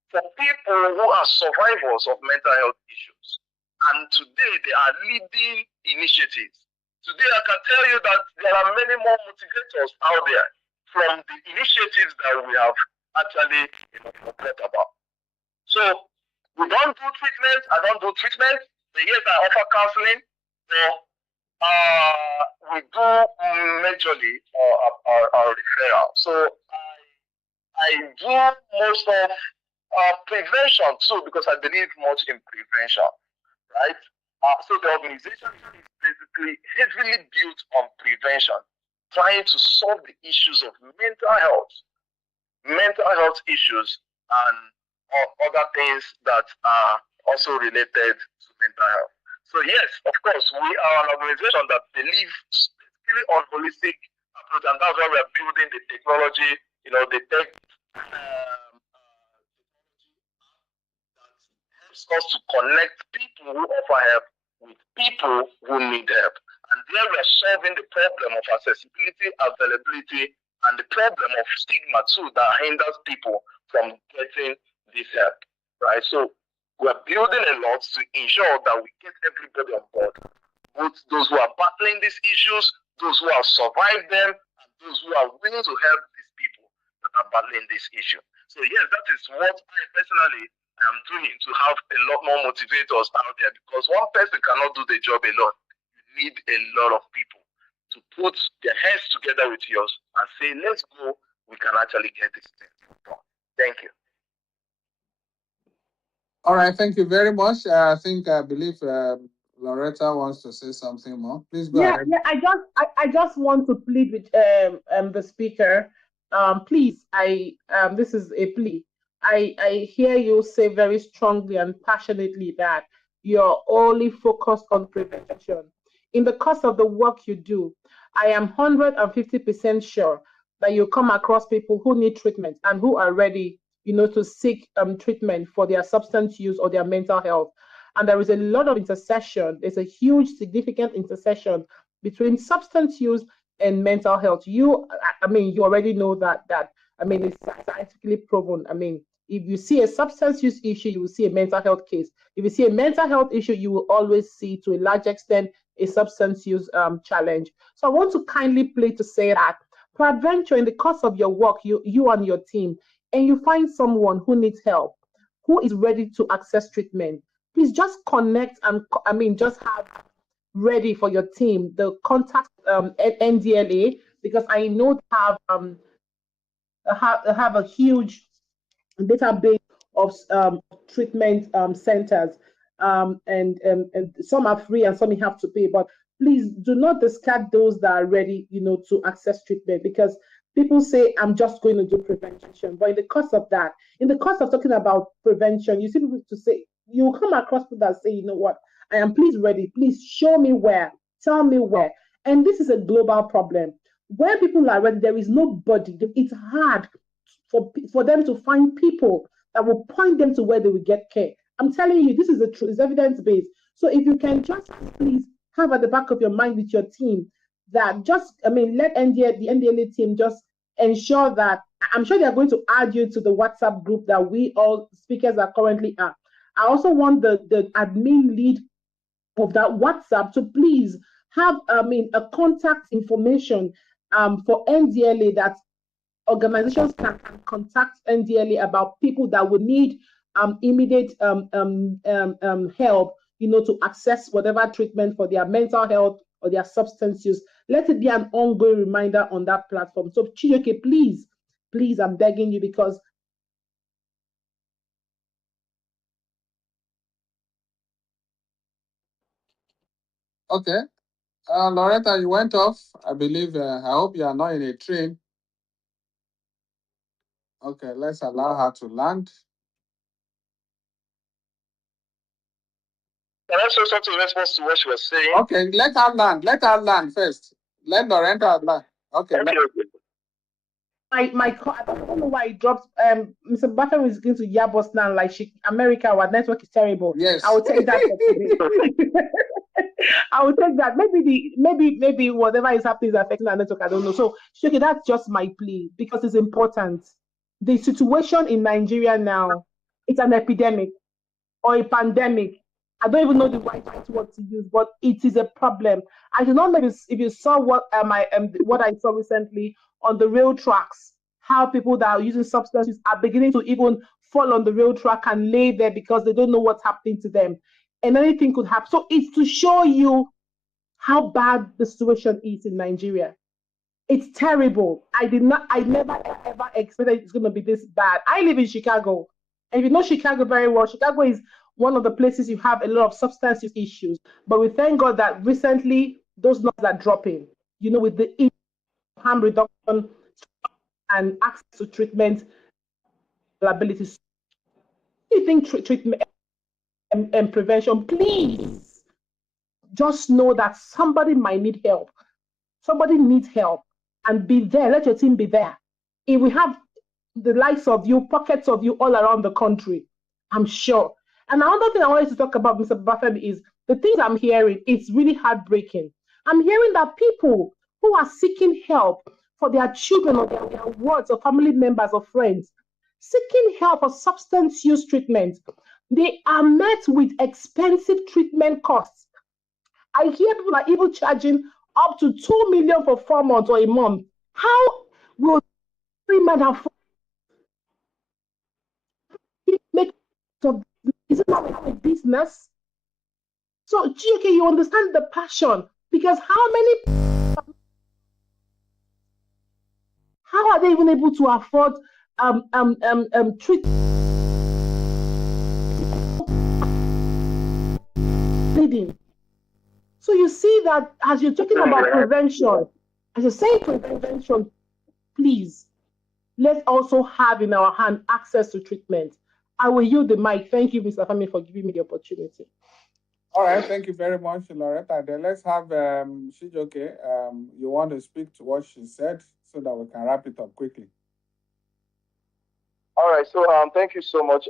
for people who are survivors of mental health issues. And today they are leading initiatives. Today I can tell you that there are many more motivators out there from the initiatives that we have actually talked about. So we don't do treatment, I don't do treatment. Yes, I offer counseling, but we do majorly our referral. So I do most of prevention too because I believe much in prevention, right? So the organization is basically heavily built on prevention, trying to solve the issues of mental health issues, and other things that are also related to mental health. So yes, of course, we are an organization that believes specifically on holistic approach, and that's why we are building the technology, the tech that helps us to connect people who offer help with people who need help. And there we are solving the problem of accessibility, availability, and the problem of stigma too that hinders people from getting this help, right? So we're building a lot to ensure that we get everybody on board, both those who are battling these issues, those who have survived them, and those who are willing to help these people that are battling this issue. So yes, that is what I personally am doing to have a lot more motivators out there, because one person cannot do the job alone. You need a lot of people to put their heads together with yours and say, let's go, we can actually get this thing done. Thank you. All right, thank you very much. I believe Loretta wants to say something more. Please go ahead. Yeah. I just want to plead with the speaker. Please, this is a plea. I hear you say very strongly and passionately that you're only focused on prevention. In the course of the work you do, I am 150% sure that you come across people who need treatment and who are ready, to seek treatment for their substance use or their mental health. And there is a lot of intersection. There's a huge, significant intersection between substance use and mental health. You already know that it's scientifically proven. If you see a substance use issue, you will see a mental health case. If you see a mental health issue, you will always see, to a large extent, a substance use challenge. So I want to kindly plead to say that, peradventure, in the course of your work, you and your team, and you find someone who needs help, who is ready to access treatment, please just connect and just have ready for your team the contact at NDLA, because I know they have a huge database of treatment centers, and some are free and some you have to pay. But please do not discard those that are ready, to access treatment, because people say, I'm just going to do prevention. But in the course of talking about prevention, you see people to say, you come across people that say, you know what, I am please ready, please show me where, tell me where. And this is a global problem. Where people are ready, there is nobody. It's hard for them to find people that will point them to where they will get care. I'm telling you, this is the truth, it's evidence-based. So if you can just please have at the back of your mind with your team that let the NDLA team just ensure that, I'm sure they're going to add you to the WhatsApp group that we all speakers are currently at. I also want the admin lead of that WhatsApp to please have a contact information for NDLA, that organizations can contact NDLA about people that would need immediate help, to access whatever treatment for their mental health or their substance use. Let it be an ongoing reminder on that platform. So Chijioke, please, I'm begging you, because Okay. Loretta, you went off. I believe, I hope you are not in a train. Okay, let's allow her to land. Can I say something in response to what she was saying? Okay, let her land. Let her land first. Let Loretta land. Okay. My call, I don't know why it dropped. Mr. Buffett is going to Yabos now, like America, our network is terrible. Yes. I will take that for today. I will take that. Maybe whatever is happening is affecting our network. I don't know. So, okay, that's just my plea, because it's important. The situation in Nigeria now, it's an epidemic or a pandemic. I don't even know the right word to use, but it is a problem. I do not know if you saw what I saw recently on the rail tracks, how people that are using substances are beginning to even fall on the rail track and lay there because they don't know what's happening to them. And anything could happen. So it's to show you how bad the situation is in Nigeria. It's terrible. I never ever expected it's going to be this bad. I live in Chicago. And if you know Chicago very well, Chicago is one of the places you have a lot of substance use issues. But we thank God that recently those numbers are dropping, with the harm reduction and access to treatment abilities. You think treatment and prevention, please just know that somebody might need help. Somebody needs help, and be there. Let your team be there. If we have the likes of you, pockets of you all around the country, I'm sure. And another thing I wanted to talk about, Mr. Buffett, is the things I'm hearing. It's really heartbreaking. I'm hearing that people who are seeking help for their children or their wards or family members or friends, seeking help for substance use treatment, they are met with expensive treatment costs. I hear people are even charging up to 2 million for 4 months or a month. How will man afford to make is it not a business? So GK, you understand the passion, because how are they even able to afford treat bleeding? So you see that as you're talking about prevention, as you're saying prevention, please, let's also have in our hand access to treatment. I will yield the mic. Thank you, Mr. Fami, for giving me the opportunity. All right, thank you very much, Loretta. Then let's have Chijioke. You want to speak to what she said so that we can wrap it up quickly. All right, so thank you so much.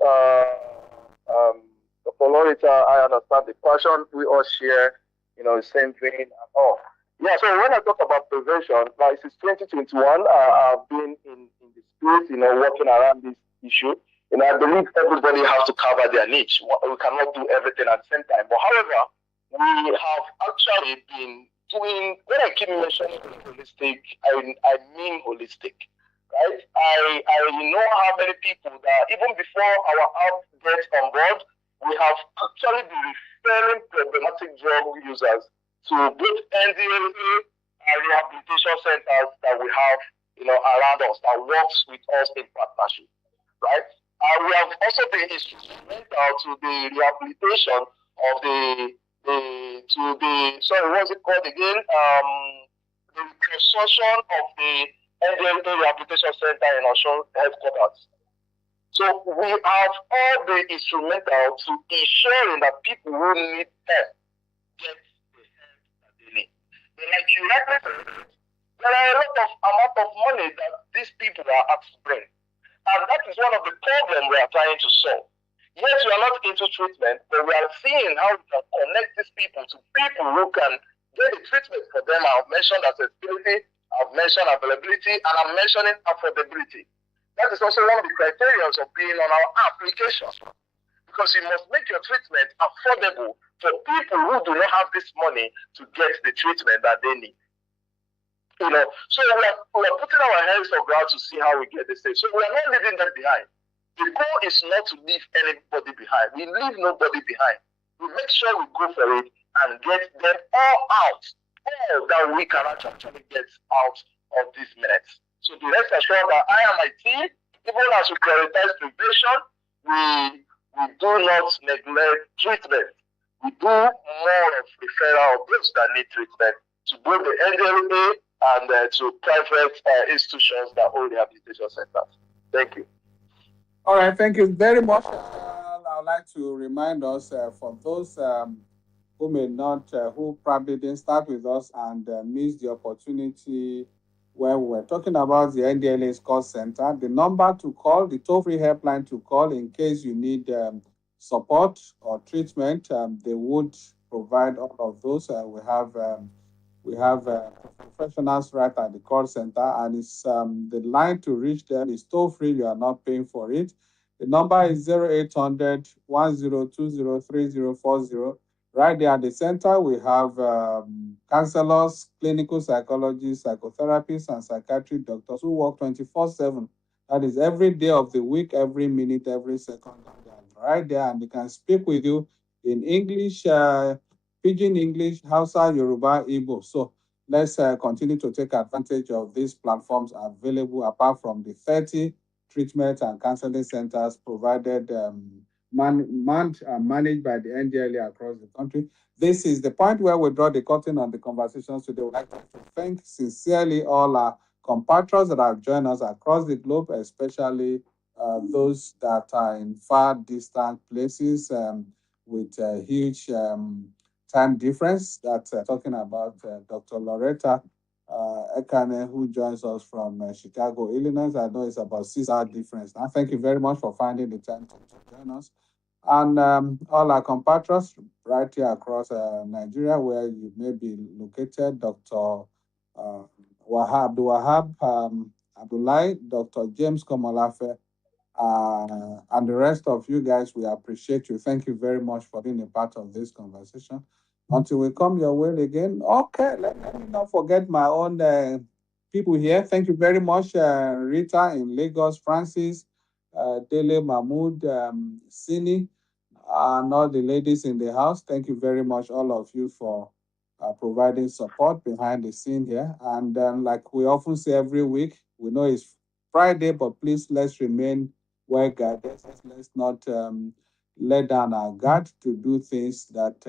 For Loretta, I understand the passion we all share, the same vein and all. Yeah, so when I talk about prevention, now since 2021, I've been in the space, working around this issue. I believe everybody has to cover their niche. We cannot do everything at the same time. But however, we have actually been doing, when I keep mentioning holistic, I mean holistic, right? I know how many people that even before our app gets on board, we have actually been referring problematic drug users to both NDLA and rehabilitation centers that we have, around us that works with us in partnership, right? We have also been instrumental to the rehabilitation of what's it called again? The reconstruction of the NDLA Rehabilitation Center in our headquarters. So we have all been instrumental to ensuring that people who need help get the help that they need. But like you rightly said, there are a lot of amount of money that these people are asked to bring. And that is one of the problems we are trying to solve. Yes, we are not into treatment, but we are seeing how we can connect these people to people who can get the treatment for them. I've mentioned accessibility, I've mentioned availability, and I'm mentioning affordability. That is also one of the criteria of being on our application. Because you must make your treatment affordable for people who do not have this money to get the treatment that they need. So we are putting our hands on ground to see how we get this thing. So we are not leaving them behind. The goal is not to leave anybody behind. We leave nobody behind. We make sure we go for it and get them all out, all that we can actually get out of these minutes. So be rest assured that I and my team, even as we prioritize prevention, we do not neglect treatment. We do more of referral of those that need treatment to both the NDLEA and to private institutions that hold rehabilitation centers. Thank you. All right, thank you very much. I would like to remind us for those who may not, who probably didn't start with us and missed the opportunity when we were talking about the NDLEA's call center, the number to call, the toll-free helpline to call in case you need support or treatment, they would provide all of those. We have professionals right at the call center, and it's the line to reach them is toll free. You are not paying for it. The number is 0800 1020 3040. Right there at the center, we have counselors, clinical psychologists, psychotherapists, and psychiatric doctors who work 24/7. That is every day of the week, every minute, every second. Right there, and they can speak with you in English, Pidgin English, Hausa, Yoruba, Igbo. So let's continue to take advantage of these platforms available apart from the 30 treatment and counseling centers provided, managed by the NDLEA across the country. This is the point where we draw the curtain on the conversations today. We'd like to thank sincerely all our compatriots that have joined us across the globe, especially those that are in far distant places with a huge time difference. That's talking about Dr. Loretta Ekane, who joins us from Chicago, Illinois. I know it's about 6 hour difference. Now, thank you very much for finding the time to join us. And all our compatriots right here across Nigeria, where you may be located, Dr. Wahab Abdullahi, Dr. James Komolafe, and the rest of you guys, we appreciate you. Thank you very much for being a part of this conversation. Until we come your way again, okay, let me not forget my own people here. Thank you very much, Rita in Lagos, Francis, Dele Mahmood, Sini, and all the ladies in the house. Thank you very much, all of you, for providing support behind the scene here. And like we often say every week, we know it's Friday, but please let's remain well guarded. Let's not let down our guard to do things that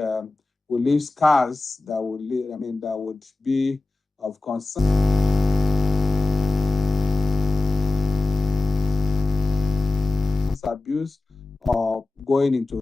will leave scars that will leave, that would be of concern. Abuse or going into